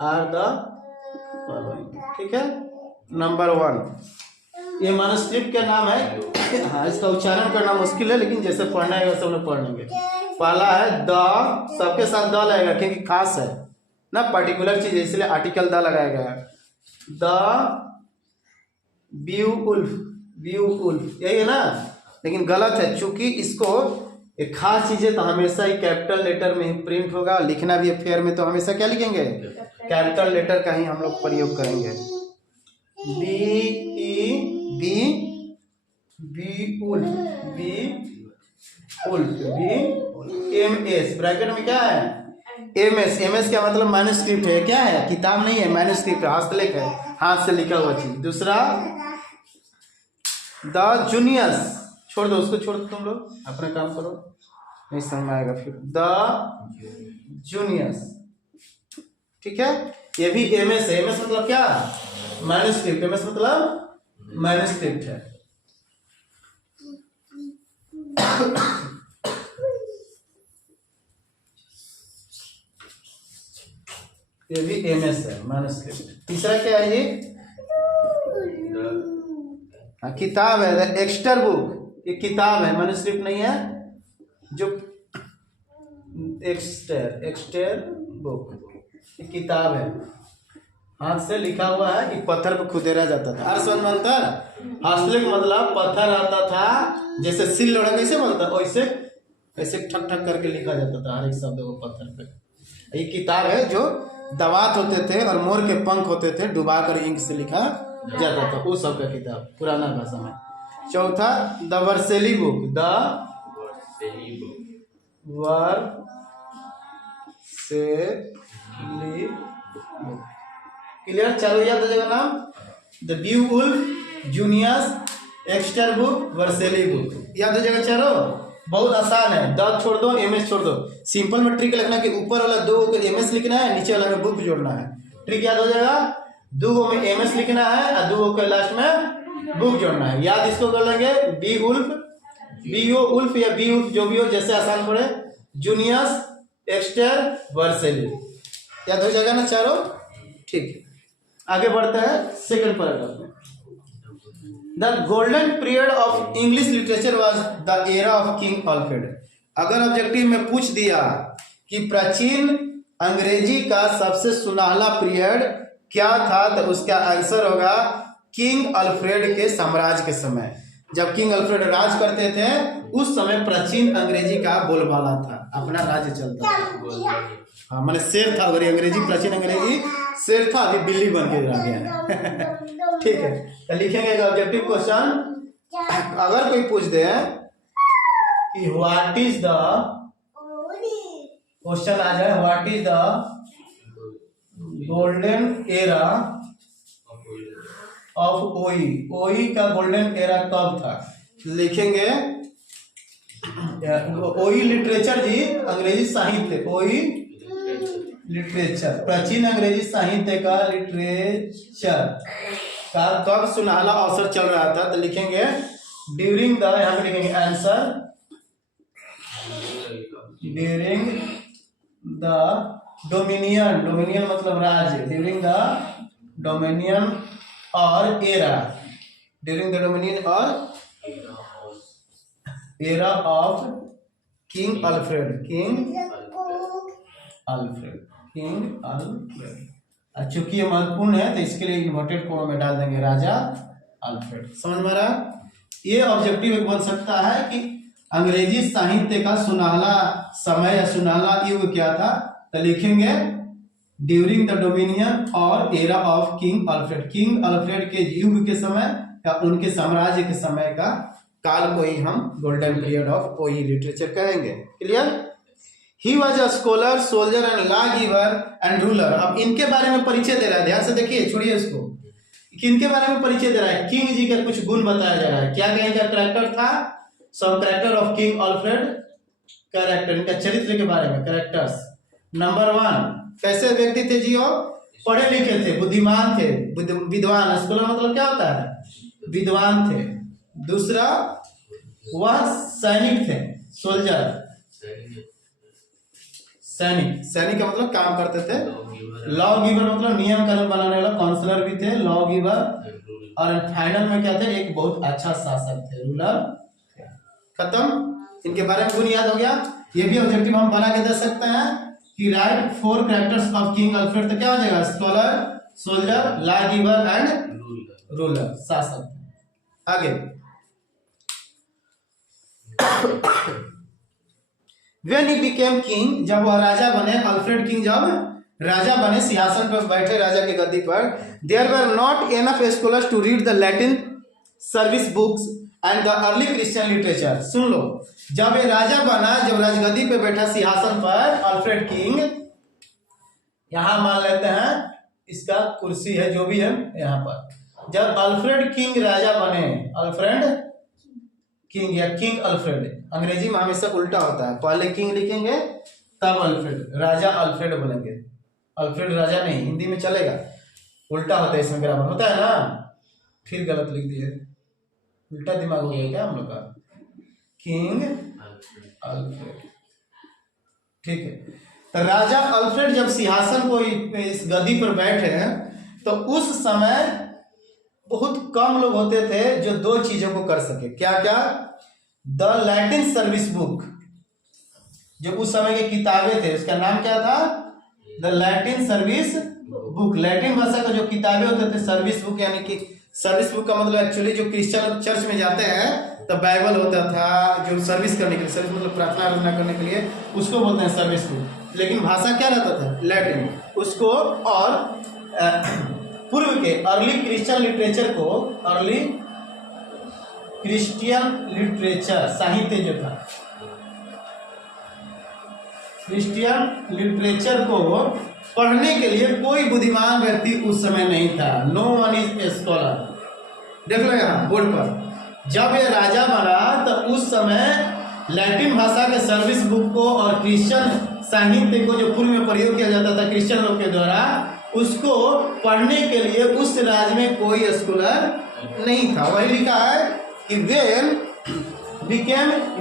are the following, ठीक है। नंबर 1, ये मैन्युस्क्रिप्ट का नाम है, हाँ इसका उच्चारण करना मुश्किल है, लेकिन जैसे पढ़ना है वैसे हम लोग पढ़ लेंगे। पहला है द, सबके साथ द लगेगा क्योंकि खास है ना, पर्टिकुलर चीज, इसलिए आर्टिकल द लगाया गया है। द ब्यूउल्फ, ब्यूउल्फ यही है ना, लेकिन गलत है, चूंकि इसको एक खास चीज है तो हमेशा ही कैपिटल लेटर में ही प्रिंट होगा, लिखना भी अफेयर में तो हमेशा क्या लिखेंगे, कैपिटल लेटर का ही हम लोग प्रयोग करेंगे। B E B Beowulf, Beowulf, B M S, bracket में क्या है, एम एस, एम एस क्या मतलब मैन्युस्क्रिप्ट है, क्या है, किताब नहीं है, मैन्युस्क्रिप्ट है, हस्तलेख है, हाथ से लिखा हुआ चीज। दूसरा द जूनियर्स, छोड़ दो उसको, छोड़ दो, तुम लोग अपना काम करो, नहीं समझ में आएगा फिर। द जूनियर्स, ठीक है, ये भी एम एस है, एम एस मतलब क्या, मैन्युस्क्रिप्ट, एम एस मतलब मैन्युस्क्रिप्ट है। ये भी एम एस है, मैन्युस्क्रिप्ट। तीसरा क्या है ये, किताब है, एक्स्टर बुक, ये किताब है, मैन्युस्क्रिप्ट नहीं है, जो एक्स्टर बुक ये किताब है, हाथ से लिखा हुआ है, कि पत्थर पर खुदेरा जाता था। हर समझ बनता, हस्तलेख मतलब पत्थर आता था, जैसे सिल लोड़ा कैसे बनता, वैसे ऐसे ठक ठक करके लिखा जाता था हर एक शब्द को पत्थर पे। ये किताब है जो दवात होते थे और मोर के पंख होते थे, डुबा कर इंक से लिखा जाता था, उस सब का किताब पुराना भाषा में। चौथा the Vercelli book, the Vercelli book. Clear, चारों याद हो जाएगा नाम। The Beowulf, Junius, Exeter book, Vercelli book, याद हो जाएगा चारों। बहुत आसान है, द छोड़ दो, एमएस छोड़ दो। सिंपल में ट्रिक लिखना कि ऊपर वाला दो को एमएस लिखना है, नीचे वाला में बुक जोड़ना है। ट्रिक याद हो जाएगा। दो गो में एमएस लिखना है और दो गो के लास्ट में बुक जोड़ना है। याद इसको कर लेंगे, Beowulf, Beowulf या बी उल्फ जो भी हो, जैसे आसान पड़े। जूनियस, एक्स्टर, वर्सेली, याद हो जाएगा ना चारों। ठीक है, आगे बढ़ते हैं सेकंड पैराग्राफ में। The golden period of English literature was the era of king Alfred. अगर ऑब्जेक्टिव में पूछ दिया कि प्राचीन अंग्रेजी का सबसे सुनहला पीरियड क्या था, तो उसका आंसर होगा किंग अल्फ्रेड के साम्राज्य के समय। जब किंग अल्फ्रेड राज करते थे उस समय प्राचीन अंग्रेजी का बोलबाला था, अपना राज्य चलता था। हाँ, मैंने शेर था, अगर अंग्रेजी प्राचीन अंग्रेजी शेर था, अभी बिल्ली बन के रह गया है। ठीक है, तो लिखेंगे ऑब्जेक्टिव क्वेश्चन। अगर कोई पूछ दे कि व्हाट इज द, क्वेश्चन आ जाए what is the golden era of ओई, ओई का गोल्डन एरा कब था, लिखेंगे ओई लिटरेचर जी, अंग्रेजी साहित्य, ओई लिटरेचर, प्राचीन अंग्रेजी साहित्य का लिटरेचर का कब सुनहला अवसर चल रहा था, तो लिखेंगे ड्यूरिंग द, यहाँ पे लिखेंगे answer during the dominion, dominion मतलब राज्य, ड्यूरिंग द डोमिनियन और एरा, ड्यूरिंग द डोमिनियन और era of king Alfred, king Alfred, king Alfred. चूंकि ये महत्वपूर्ण है तो इसके लिए इन्वर्टेड कोमा में डाल देंगे राजा अल्फ्रेड। समझ में रहा। ये ऑब्जेक्टिव एक बन सकता है कि अंग्रेजी साहित्य का सुनहला समय या सुनहला युग क्या था, तो लिखेंगे ड्यूरिंग द डोमिनियन और era of king Alfred, king Alfred के युग के समय या उनके साम्राज्य के समय का काल को ही हम गोल्डन पीरियड ऑफ ओई लिटरेचर कहेंगे। Clear. He was a scholar, soldier and law giver and ruler. अब इनके बारे में परिचय दे रहा है, ध्यान से देखिए, छोड़िए इसको, किनके बारे में परिचय दे रहा है, किंग जी के कुछ गुण बताया जा रहा है। क्या कहेंगे, कैरेक्टर था, सब character of king Alfred, character, इनका चरित्र के बारे में, कैरेक्टर्स। नंबर 1, कैसे व्यक्ति थे जी, वो पढ़े लिखे थे, बुद्धिमान थे, विद्वान, स्कॉलर मतलब क्या होता है, विद्वान थे। दूसरा, वह सैनिक थे, सोल्जर, सैनिक, सैनिक का मतलब काम करते थे। लॉ गिवर मतलब नियम कानून बनाने वाला, काउंसलर भी थे, लॉ गिवर। और फाइनल में क्या थे, एक बहुत अच्छा शासक थे, रूलर। खत्म, इनके बारे में गुण याद हो गया। ये भी ऑब्जेक्टिव हम बना के दे सकते हैं कि right 4 characters of king Alfred, तो क्या हो जाएगा, scholar, soldier, law giver and ruler, शासक। आगे When he became king, जब वह राजा बने, अल्फ्रेड किंग जब राजा बने, सिंहासन पर बैठे राजा की गद्दी पर, there were not enough scholars to read the Latin service books and the early Christian literature। सुन लो, जब ये राजा बना, जब राजगद्दी पे बैठा सिंहासन पर अल्फ्रेड किंग, यहां मान लेते हैं इसका कुर्सी है, जो भी है यहाँ पर, जब अल्फ्रेड किंग राजा बने, अल्फ्रेड किंग या किंग अल्फ्रेड, अंग्रेजी में हमेशा उल्टा होता है, पहले किंग लिखेंगे तब अल्फ्रेड, राजा अल्फ्रेड बनेंगे, अल्फ्रेड राजा नहीं, हिंदी में चलेगा, उल्टा होता है, इसमें ग्रामर होता है ना, फिर गलत लिख दिए, उल्टा दिमाग हो गया क्या हम लोग का, किंग अल्फ्रेड। ठीक है, तो राजा अल्फ्रेड जब सिंहासन को इस गद्दी पर बैठे हैं, तो उस समय बहुत कम लोग होते थे जो 2 चीजों को कर सके। क्या क्या, द लैटिन सर्विस बुक, जो उस समय की किताबें थे, उसका नाम क्या था, the Latin service book. Latin भाषा का जो किताबें होते थे, सर्विस बुक, यानी कि सर्विस बुक का मतलब एक्चुअली जो क्रिश्चियन चर्च में जाते हैं तो बाइबल होता था, जो सर्विस करने के लिए, सर्विस मतलब प्रार्थना आराधना करने के लिए, उसको बोलते हैं सर्विस बुक। लेकिन भाषा क्या रहता था, लैटिन, उसको। और पूर्व के अर्ली क्रिश्चियन लिटरेचर को, अर्ली क्रिश्चियन लिटरेचर साहित्य जो था, क्रिश्चियन लिटरेचर को पढ़ने के लिए कोई बुद्धिमान व्यक्ति उस समय नहीं था। No one is a scholar. देख लो यहाँ बोर्ड पर, जब ये राजा बना तो उस समय लैटिन भाषा के सर्विस बुक को और क्रिश्चियन साहित्य को जो पूर्व में प्रयोग किया जाता था क्रिश्चियन लोग के द्वारा, उसको पढ़ने के लिए उस राज्य में कोई स्कॉलर नहीं था। वही लिखा है कि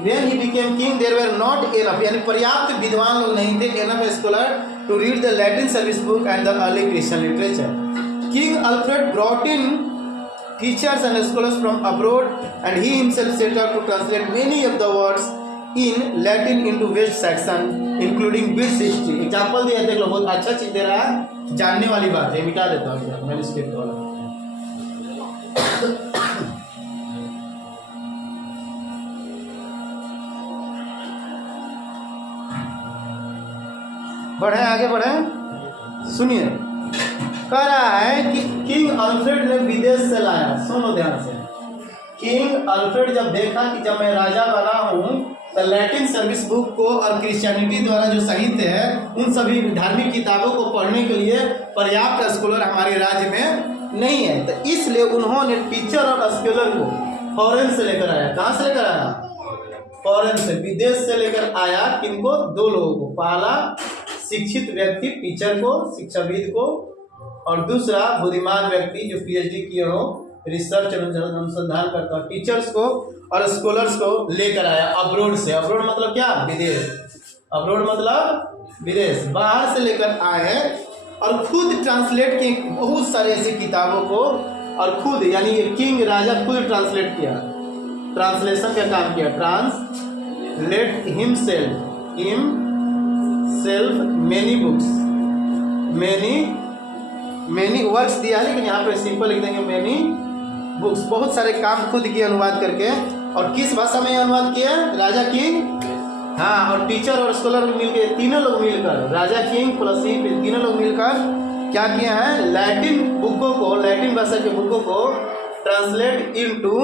when he became king there were not enough, यानी पर्याप्त विद्वान लोग नहीं थे, enough scholar to read the Latin service book and the early Christian literature. King Alfred brought in teachers and scholars from abroad and he himself set out to translate many of the words in Latin into West Saxon including British history. Example दिया, देख लो, बहुत अच्छा चीज दे रहा है, जानने वाली बात है। मिटा देता हूँ मैन्युस्क्रिप्ट वाला। बढ़े आगे बढ़े, सुनिए। कह रहा है कि किंग अल्फ्रेड ने विदेश से लाया, सुनो ध्यान से। किंग अल्फ्रेड जब देखा कि जब मैं राजा बना हूं तो लैटिन सर्विस बुक को और क्रिश्चियनिटी द्वारा जो साहित्य है उन सभी धार्मिक किताबों को पढ़ने के लिए पर्याप्त स्कॉलर हमारे राज्य में नहीं है, तो इसलिए उन्होंने टीचर और स्कॉलर को फॉरेन से लेकर आया। कहाँ से लेकर आया? फॉरेन से, विदेश से लेकर आया। किनको? दो लोगों को। पहला शिक्षित व्यक्ति टीचर को, शिक्षाविद को, और दूसरा बुद्धिमान व्यक्ति जो पीएचडी किए हो, रिसर्च अनुसंधान करता हो, टीचर्स को और स्कॉलर्स को लेकर आया अब्रोड से। अब्रोड मतलब क्या? विदेश। अब्रोड मतलब विदेश, बाहर से लेकर आए और खुद ट्रांसलेट किए बहुत सारे ऐसी किताबों को, और खुद यानी ये किंग राजा खुद ट्रांसलेट किया, ट्रांसलेशन का काम किया। Translate himself many books, many works दिया है, लेकिन यहाँ पे सिंपल लिख देंगे मेनी बुक्स। बहुत सारे काम खुद किए अनुवाद करके। और किस भाषा में अनुवाद किया? राजा किंग, हाँ, और टीचर और स्कॉलर मिलकर, तीनों लोग मिलकर, राजा किंग प्लस तीनों लोग मिलकर क्या किए हैं? लैटिन बुकों को, लैटिन भाषा के बुकों को ट्रांसलेट इनटू,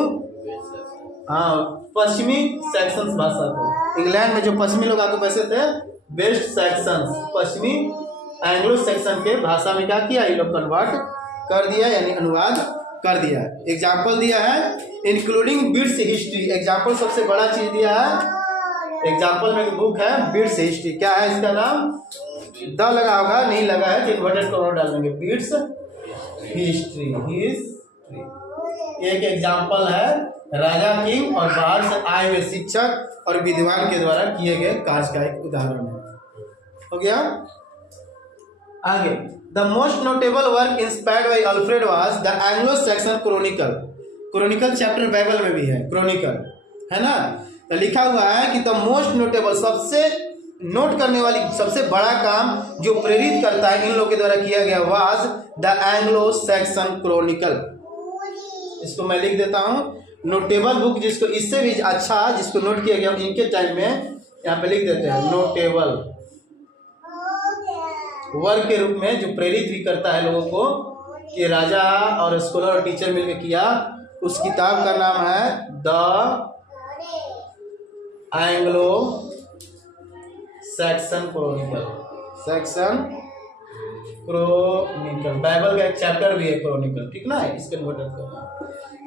हाँ, पश्चिमी सेक्शंस भाषा को। इंग्लैंड में जो पश्चिमी लोग आपको पैसे थे, वेस्ट सेक्शंस, पश्चिमी एंग्लो सेक्शन के भाषा में क्या किया? ये लोग कन्वर्ट कर दिया, यानी अनुवाद कर दिया। एग्जाम्पल दिया है इंक्लूडिंग बिट्स हिस्ट्री। एग्जाम्पल सबसे बड़ा चीज दिया है। एग्जाम्पल में एक बुक है बिट्स हिस्ट्री। क्या है इसका नाम? द लगा होगा, नहीं लगा है तो इन्वर्टेड कॉमा डाल देंगे, बिट्स हिस्ट्री। एक एग्जाम्पल है राजा किंग और बाहर से आए हुए शिक्षक और विद्वान के द्वारा किए गए कार्य का एक उदाहरण है। हो गया? आगे, the most notable work inspired by Alfred was the Anglo Saxon Chronicle. Chronicle chapter Bible में भी है, क्रॉनिकल है ना। तो लिखा हुआ है कि द मोस्ट नोटेबल, सबसे नोट करने वाली, सबसे बड़ा काम जो प्रेरित करता है इन लोगों के द्वारा किया गया, was the Anglo Saxon Chronicle. इसको मैं लिख देता हूँ, नोटेबल बुक, जिसको इससे भी अच्छा जिसको नोट किया गया इनके टाइम में, यहाँ पे लिख देते हैं नोटेबल वर्क के रूप में, जो प्रेरित भी करता है लोगों को कि राजा और स्कॉलर और टीचर मिलकर किया। उस किताब का नाम है the Anglo Saxon Chronicle. Saxon Chronicle Bible का एक चैप्टर भी है क्रॉनिकल, ठीक ना, इसके नोटेबल करना।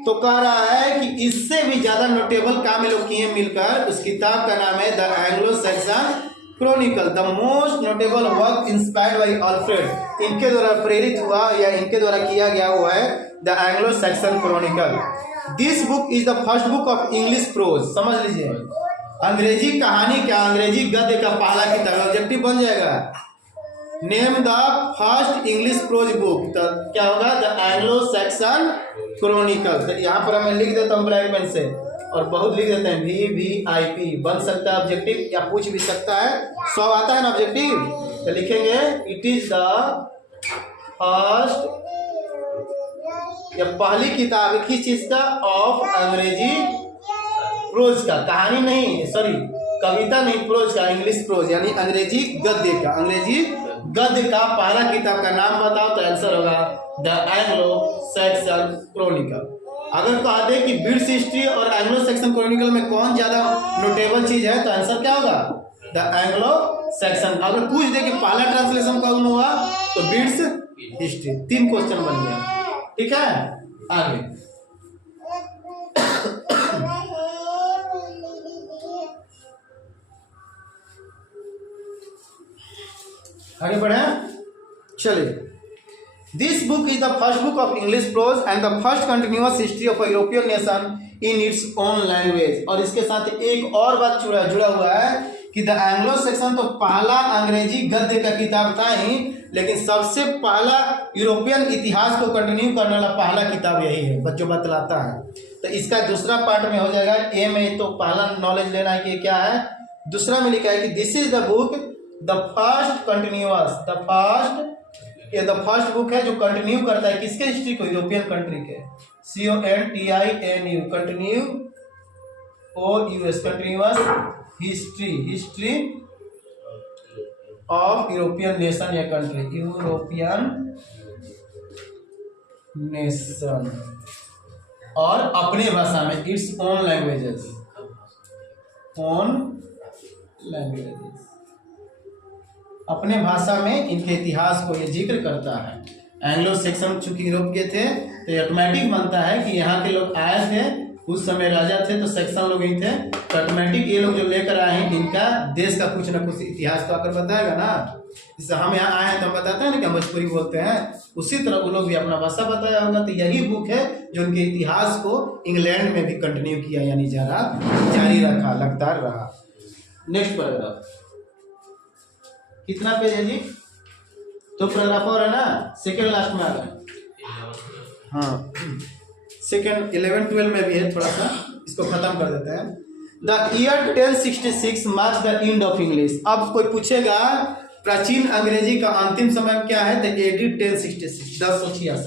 तो कह रहा है कि इससे भी ज्यादा नोटेबल काम लोग किए मिलकर। उस किताब का नाम है the Anglo Saxon Chronicle, the most notable work inspired by Alfred. इनके द्वारा प्रेरित हुआ या इनके द्वारा किया गया हुआ है the Anglo Saxon Chronicle. This book is the first book of English pros. समझ लीजिए, अंग्रेजी कहानी का, अंग्रेजी गद्य का पहला किताब, ऑब्जेक्टिव बन जाएगा। Name the first English pros book, तो क्या होगा? The Anglo Saxon Chronicle. तो यहाँ पर मैं लिख देता हूँ ब्लैक पेन से, और बहुत लिख देते हैं VVIP, बन सकता है ऑब्जेक्टिव या पूछ भी सकता है। 100 आता है ना ऑब्जेक्टिव, तो लिखेंगे इट इज द फर्स्ट, या पहली किताब किस चीज का? ऑफ अंग्रेजी प्रोज का, कहानी नहीं, सॉरी कविता नहीं, प्रोज का, इंग्लिश प्रोज यानी अंग्रेजी गद्य का, अंग्रेजी गद्य का पहला किताब का नाम बताओ, तो आंसर होगा द एंग्लो सैक्सन क्रॉनिकल। अगर कहा दे कि ब्रिटिश हिस्ट्री और एंग्लो सैक्सन क्रॉनिकल में कौन ज्यादा नोटेबल चीज है, तो आंसर क्या होगा द एंग्लो सैक्सन। अगर पूछ दे कि पहला ट्रांसलेशन कब हुआ, तो ब्रिटिश हिस्ट्री। 3 क्वेश्चन बन गया, ठीक है। आगे आगे बढ़े, चलिए। This book is the first book of English pros and the first continuous history of European nation in its own language. और इसके साथ एक और बात जुड़ा हुआ है कि द एंग्लो सेक्शन तो पहला अंग्रेजी गद्य का किताब था ही, लेकिन सबसे पहला यूरोपियन इतिहास को कंटिन्यू करने वाला पहला किताब यही है, बच्चों बतलाता है। तो इसका दूसरा पार्ट में हो जाएगा। ए में तो पहला नॉलेज लेना है कि क्या है, दूसरा में लिखा है कि this is the book the first continuous, the first book है जो कंटिन्यू करता है किसके हिस्ट्री को, यूरोपियन कंट्री के। CONTINU continue OUS continuous history of European nation या कंट्री, यूरोपियन नेशन, और अपने भाषा में इट्स ओन लैंग्वेजेस, अपने भाषा में इनके इतिहास को ये जिक्र करता है। एंग्लो सेक्शन चूंकि यूरोप के थे, तो ऑटोमेटिक बनता है कि यहाँ के लोग आए थे, उस समय राजा थे, तो सेक्शन लोग ही थे, तो ऑटोमेटिक ये लोग जो लेकर आए हैं, इनका देश का कुछ ना कुछ इतिहास तो आकर बताएगा ना। जैसे हम यहाँ आए हैं तो हम बताते हैं ना कि हम भोजपुरी बोलते हैं, उसी तरह वो लोग भी अपना भाषा बताया होगा। तो यही बुक है जो उनके इतिहास को इंग्लैंड में भी कंटिन्यू किया, यानी जारी रखा, लगातार रहा। नेक्स्ट पैराग्राफ, कितना पेज है जी, तो पैराग्राफ और है ना, सेकंड लास्ट में आ गए। हाँ, सेकंड 11-12 में भी है, थोड़ा सा इसको खत्म कर देते हैं। The year 1066 marks the end of English. अब कोई पूछेगा प्राचीन अंग्रेजी का अंतिम समय क्या है, तो AD 1066, 1066।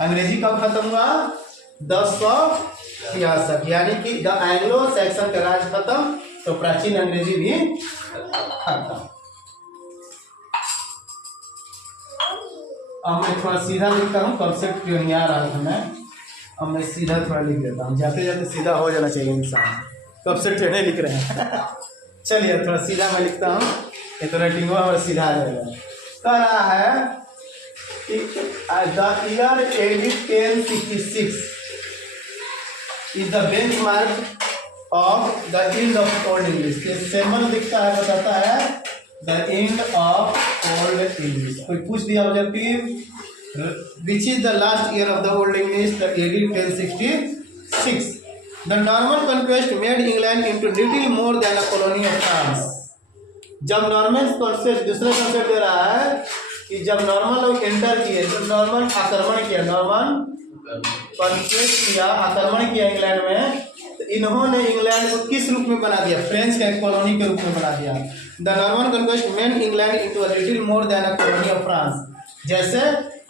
अंग्रेजी कब खत्म हुआ, 1066, यानी कि द एंग्लो सैक्सन का राज खत्म, तो प्राचीन अंग्रेजी भी खत्म। अब मैं थोड़ा सीधा लिखता हूँ, कॉन्सेप्ट क्यों नहीं आ रहा था मैं, अब मैं सीधा थोड़ा लिख देता हूँ, जाते जाते सीधा हो जाना चाहिए इंसान, कॉन्सेप्ट टेढ़े लिख रहे हैं। चलिए थोड़ा सीधा मैं लिखता हूँ, ये तो राइटिंग हुआ और सीधा आ जाएगा। कह रहा है the year AD 1066 is the benchmark of the end of old English. ये सिंबल दिखता है, बताता है the end of old English. कोई पूछ दिया objective, which is the last year of the old English, the AD 1066. The Norman conquest made England into little more than a colony of France. जब Norman concept, दूसरा concept दे रहा है कि जब Norman लोग एंटर किए, जब नॉर्मन आक्रमण किया, नॉर्मन कॉन्क्वेस्ट किया, आक्रमण किया इंग्लैंड में, तो इन्होंने इंग्लैंड को किस रूप में बना दिया, फ्रेंच का एक कॉलोनी के रूप में बना दिया। The Norman conquest made England into a little more than a colony of France. जैसे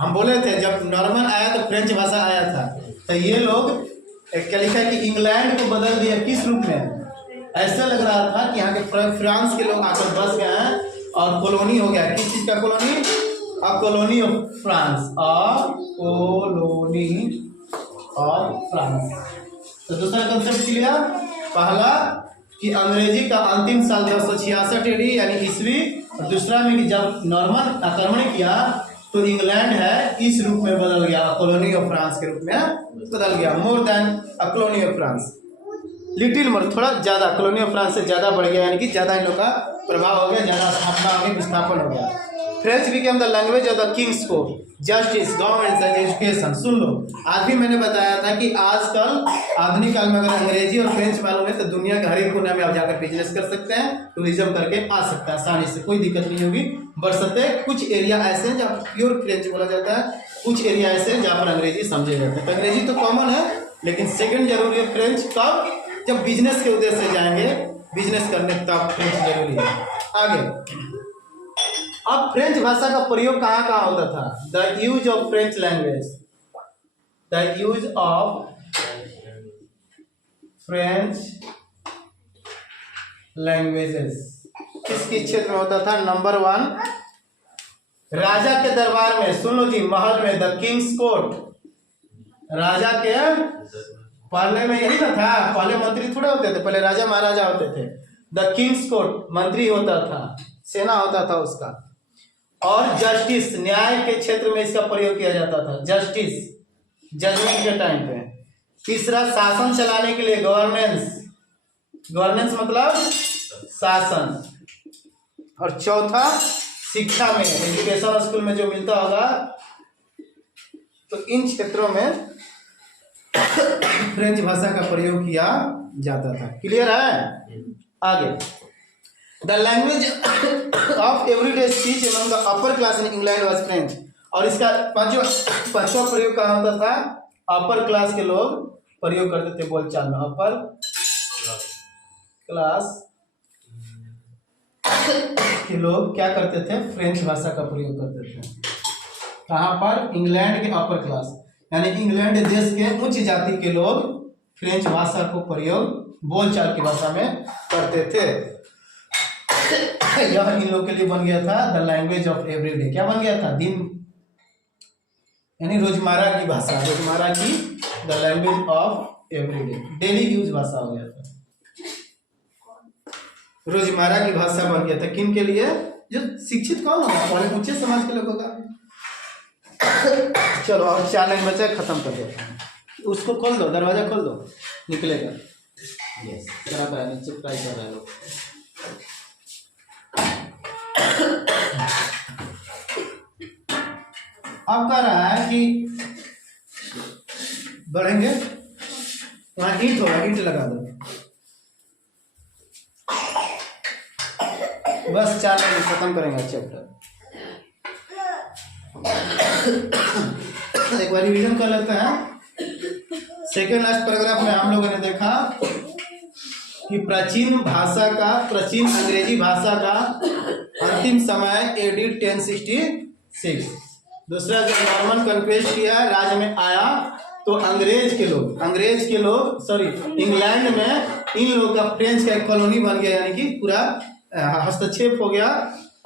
हम बोले थे जब नॉर्मन आया तो फ्रेंच भाषा आया था, तो ये लोग क्या लिखा है कि इंग्लैंड को बदल दिया किस रूप में, ऐसा लग रहा था कि यहाँ के फ्रांस के लोग आकर बस गए हैं और कॉलोनी हो गया। किस चीज का colony, a colony of France, a colony of France. तो दूसरा कंसेप्ट क्लियर, पहला कि अंग्रेजी का अंतिम साल 1066 AD यानी ईस्वी, और दूसरा में कि जब नॉर्मन आक्रमण किया तो इंग्लैंड है इस रूप में बदल गया, कॉलोनी ऑफ फ्रांस के रूप में बदल गया। More than a colony of France, little more, थोड़ा ज्यादा, कॉलोनी ऑफ फ्रांस से ज्यादा बढ़ गया, यानी कि ज्यादा इन लोग का प्रभाव हो गया, ज्यादा स्थापना हो गई, विस्थापन हो गया। French became the language of the king's court, justice, government and education. सुन लो, आज भी मैंने बताया था कि आजकल आधुनिक काल में अगर अंग्रेजी और फ्रेंच मालूम है तो दुनिया के हर एक कोने में आप जाकर बिजनेस कर सकते हैं, टूरिज्म करके आ सकते हैं आसानी से, कोई दिक्कत नहीं होगी। बरसते कुछ एरिया ऐसे हैं जहाँ प्योर फ्रेंच बोला जाता है, कुछ एरिया ऐसे हैं जहाँ पर अंग्रेजी समझे जाते हैं। तो अंग्रेजी तो कॉमन है, लेकिन सेकंड जरूरी है फ्रेंच, कब, जब बिजनेस के उद्देश्य से जाएंगे बिजनेस करने, तब फ्रेंच जरूरी है। आगे, अब फ्रेंच भाषा का प्रयोग कहाँ कहाँ होता था, the use of French language, the use of French languages किस किस क्षेत्र में होता था। नंबर 1 राजा के दरबार में, सुन लो जी, महल में, द किंग्स कोर्ट, राजा के पहले में यही ना था, पहले मंत्री थोड़े होते थे, पहले राजा महाराजा होते थे। द किंग्स कोर्ट, मंत्री होता था, सेना होता था उसका। और जस्टिस, न्याय के क्षेत्र में इसका प्रयोग किया जाता था, जस्टिस, जजमेंट के टाइम पे। तीसरा, शासन चलाने के लिए, गवर्नेंस, गवर्नेंस मतलब शासन। और चौथा, शिक्षा में, एजुकेशन स्कूल में जो मिलता होगा, तो इन क्षेत्रों में फ्रेंच भाषा का प्रयोग किया जाता था। क्लियर है? आगे, the language of everyday speech among the upper class in England was French. और इसका पांचवा प्रयोग कहाँ होता था? अपर क्लास के लोग प्रयोग करते थे बोलचाल में, अपर क्लास के लोग क्या करते थे? फ्रेंच भाषा का प्रयोग करते थे। कहाँ पर? इंग्लैंड के अपर क्लास, यानी इंग्लैंड देश के उच्च जाति के लोग फ्रेंच भाषा को प्रयोग बोलचाल की भाषा में करते थे। यह इन लोग के लिए बन गया था द लैंग्वेज ऑफ एवरीडे। क्या बन गया था? दिन, यानी रोजमर्रा की भाषा, रोजमर्रा की, the language of everyday, daily use भाषा हो गया था, रोजमर्रा की भाषा बन गया था। किन के लिए? जो शिक्षित कौन होगा? पहले ऊंचे समाज के लोगों का। चलो और 4 लाइन बचा, खत्म कर देते हैं। उसको खोल दो, दरवाजा खोल दो, निकलेगा। यस, बराबर है, नीचे ट्राई कर रहे लोग। अब कह रहा है कि बढ़ेंगे, वहां ईंट होगा, ईंट लगा दो, बस 4 लाइन खत्म करेंगे चैप्टर। एक बार रिवीजन कर लेते हैं। सेकेंड लास्ट पैराग्राफ में हम लोगों ने देखा कि प्राचीन भाषा का, प्राचीन अंग्रेजी भाषा का अंतिम समय एडी 1066। दूसरा, जब नॉर्मन कन्क्वेस्ट किया, राज्य में आया, तो अंग्रेज के लोग सॉरी इंग्लैंड में इन लोगों का फ्रेंच का एक कॉलोनी बन गया, यानी कि पूरा हस्तक्षेप हो गया।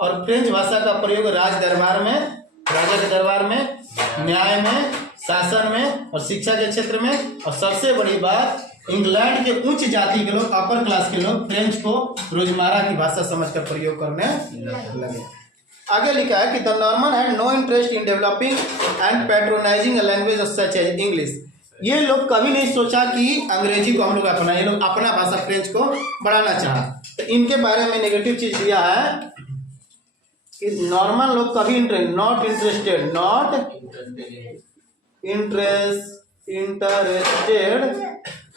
और फ्रेंच भाषा का प्रयोग राज दरबार में, राजा के दरबार में, न्याय में, शासन में और शिक्षा के क्षेत्र में। और सबसे बड़ी बात, इंग्लैंड के उच्च जाति के लोग, अपर क्लास के लोग फ्रेंच को रोजमर्रा की भाषा समझकर प्रयोग करने लगे। आगे लिखा है कि the Norman had no interest in developing and patronising a language such as English. ये लोग कभी नहीं सोचा कि अंग्रेजी को हम लोग अपना, ये लोग अपना भाषा फ्रेंच को बढ़ाना चाहा। तो इनके बारे में नेगेटिव चीज दिया है कि नॉर्मन लोग कभी not interested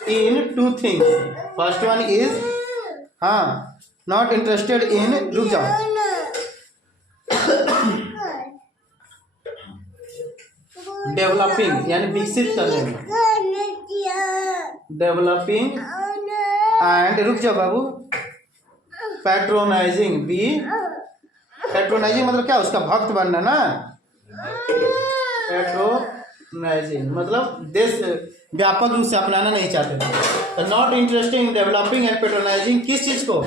in 2 things. First one is, हाँ, नॉट इंटरेस्टेड इन, रुक जाओ, डेवलपिंग यानी विकसित करने में, डेवलपिंग एंड, रुक जाओ बाबू, पैट्रोनाइजिंग भी, पैट्रोनाइजिंग मतलब क्या? उसका भक्त बनना ना, पैट्रोनाइजिंग मतलब देश व्यापक रूप से अपनाना नहीं चाहते थे। तो not interested in developing and patronising, किस चीज को?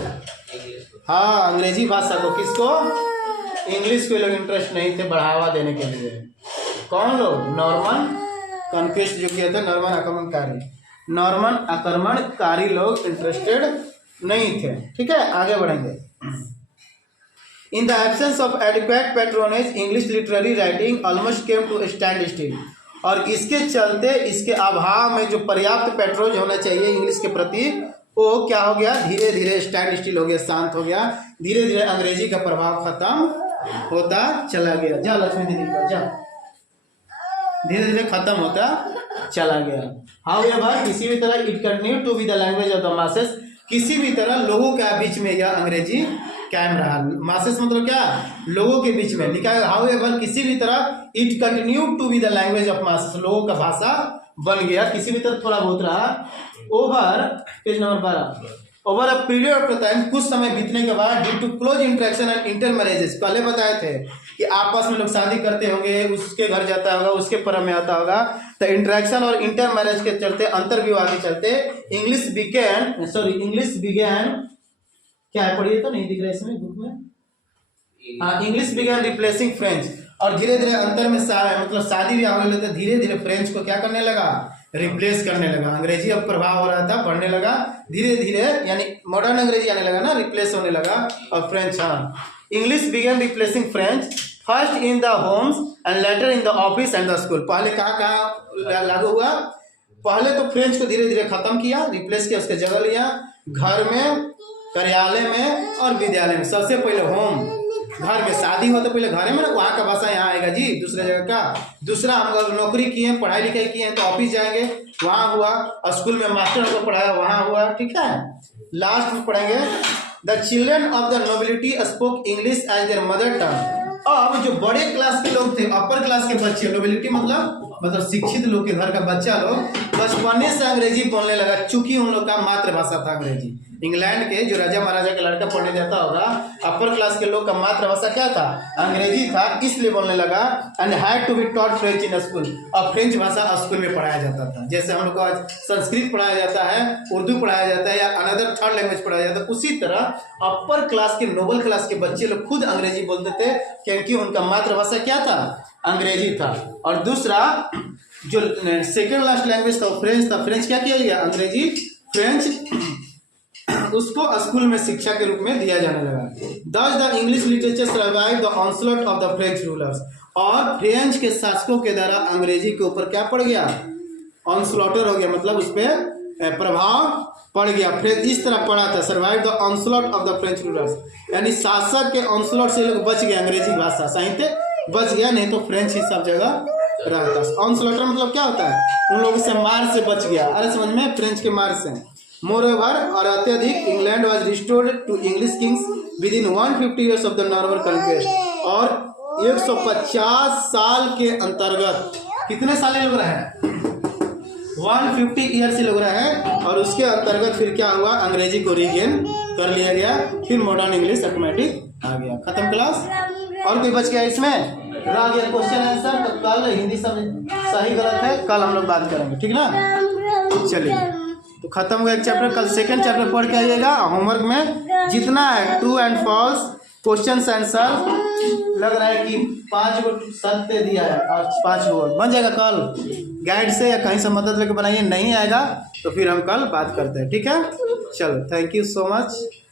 हाँ, अंग्रेजी भाषा को। किसको? इंग्लिश को लोग इंटरेस्ट नहीं थे बढ़ावा देने के लिए। कौन लोग? नॉर्मन कन्क्वेस्ट जो किया था, नॉर्मन आक्रमणकारी लोग इंटरेस्टेड नहीं थे। ठीक है, आगे बढ़ेंगे। In the absence of adequate patronage, English literary writing almost came to stand still. और इसके चलते, इसके अभाव में जो पर्याप्त पेट्रोल होना चाहिए इंग्लिश के प्रति, वो क्या हो गया? धीरे धीरे स्टैंड स्टिल हो गया, शांत हो गया। धीरे धीरे अंग्रेजी का प्रभाव खत्म होता चला गया। जा लक्ष्मी दीदी का, जा, धीरे धीरे खत्म होता चला गया। हाउएवर, किसी भी तरह it continue to be the language of the masses. किसी भी तरह लोगों के बीच में यह अंग्रेजी कायम रहा। मासेस मतलब क्या? लोगों के बीच में। लिखा है हाउएवर, किसी भी तरह it continue to be the language of masses, लोगों का भाषा बन गया। किसी भी तरह थोड़ा बहुत रहा। Over, page number 12, over a period of time, कुछ समय बीतने के बाद, due to close interaction and intermarriages, पहले बताए थे कि आपस में लोग शादी करते होंगे, उसके घर जाता होगा, उसके परम में आता होगा, तो इंटरेक्शन और इंटर मैरिज के चलते, अंतर विवाह के चलते, इंग्लिश बिगेन, क्या है? पढ़िए तो, नहीं दिख रहा इसमें बुक में, हाँ, इंग्लिश बिगेन रिप्लेसिंग फ्रेंच, और धीरे धीरे अंतर में मतलब शादी भी आने लगे, धीरे धीरे फ्रेंच को क्या करने लगा, रिप्लेस करने लगा। अंग्रेजी अब प्रभाव हो रहा था, बढ़ने लगा धीरे धीरे, यानी मॉडर्न अंग्रेजी आने लगा ना, रिप्लेस होने लगा। और फ्रेंच, हाँ, English begin replacing French first in the homes and later in the office and the school. पहले कहाँ लागू हुआ, पहले तो फ्रेंच को धीरे धीरे खत्म किया, रिप्लेस किया, उसके जगह लिया घर में, कार्यालय में और विद्यालय में। सबसे पहले होम, घर में शादी हो तो पहले घर में ना, वहाँ का भाषा यहाँ आएगा जी, दूसरे जगह का। दूसरा, हम लोग नौकरी किए, पढ़ाई लिखाई किए हैं तो ऑफिस जाएंगे, वहाँ हुआ। और स्कूल में मास्टर को पढ़ाया, वहाँ हुआ, ठीक है। लास्ट में पढ़ेंगे, the children of the nobility spoke English as their mother tongue. अब जो बड़े क्लास के लोग थे, अपर क्लास के बच्चे, नोबिलिटी मतलब शिक्षित लोग के घर का बच्चा लोग बचपने से अंग्रेजी बोलने लगा, चूंकि उन लोग का मातृभाषा था अंग्रेजी। इंग्लैंड के जो राजा महाराजा का लड़का पढ़ने जाता होगा, अपर क्लास के लोग का मातृभाषा क्या था, अंग्रेजी था, इसलिए बोलने लगा। And had to be taught French in school, और फ्रेंच भाषा स्कूल में पढ़ाया जाता था। जैसे हम लोग को आज संस्कृत पढ़ाया जाता है, उर्दू पढ़ाया जाता है, या अनदर थर्ड लैंग्वेज पढ़ाया जाता है, उसी तरह अपर क्लास के, नोबल क्लास के बच्चे लोग खुद अंग्रेजी बोलते थे, क्योंकि उनका मातृभाषा क्या था, अंग्रेजी था। और दूसरा जो सेकेंड लास्ट लैंग्वेज था फ्रेंच था। फ्रेंच क्या किया गया, अंग्रेजी फ्रेंच उसको स्कूल में शिक्षा के रूप में दिया जाने लगा। दस the English literature survive the onslaught of the French rulers, और फ्रेंच के शासकों के द्वारा अंग्रेजी के ऊपर क्या पड़ गया, ऑनस्लॉटर हो गया, मतलब उस पर प्रभाव पड़ गया। फ्रेंच इस तरह पड़ा था, survive the onslaught of the French rulers, यानी शासक के ऑनस्लॉट से लोग बच गए, अंग्रेजी भाषा साहित्य बच गया, नहीं तो फ्रेंच ही सब जगह रहता। ऑनस्लॉटर मतलब क्या होता है, उन लोगों से मार से बच गया, अरे समझ में, फ्रेंच के मार से। मोरओवर, और अत्यधिक, England was restored to English kings within 150 years of the Norman conquest, और 150 साल के अंतर्गत, कितने साल लोग रहे, 150 ईयर्स लोग रहे, और उसके अंतर्गत फिर क्या हुआ, अंग्रेजी को रीगेन कर लिया गया, फिर मॉडर्न इंग्लिश ऑटोमेटिक आ गया। खत्म क्लास। और कोई बच गया इसमें, रह गया क्वेश्चन आंसर, तो कल हिंदी सब सही गलत है, कल हम लोग बात करेंगे, ठीक ना। चलिए, तो खत्म हुआ एक चैप्टर, कल सेकंड चैप्टर पढ़ के आइएगा। होमवर्क में जितना है true and false question answer, लग रहा है कि 5 गो सत्य दिया है और 5 गो बन जाएगा कल, गाइड से या कहीं से मदद लेके बनाइए, नहीं आएगा तो फिर हम कल बात करते हैं, ठीक है। चलो, थैंक यू सो मच।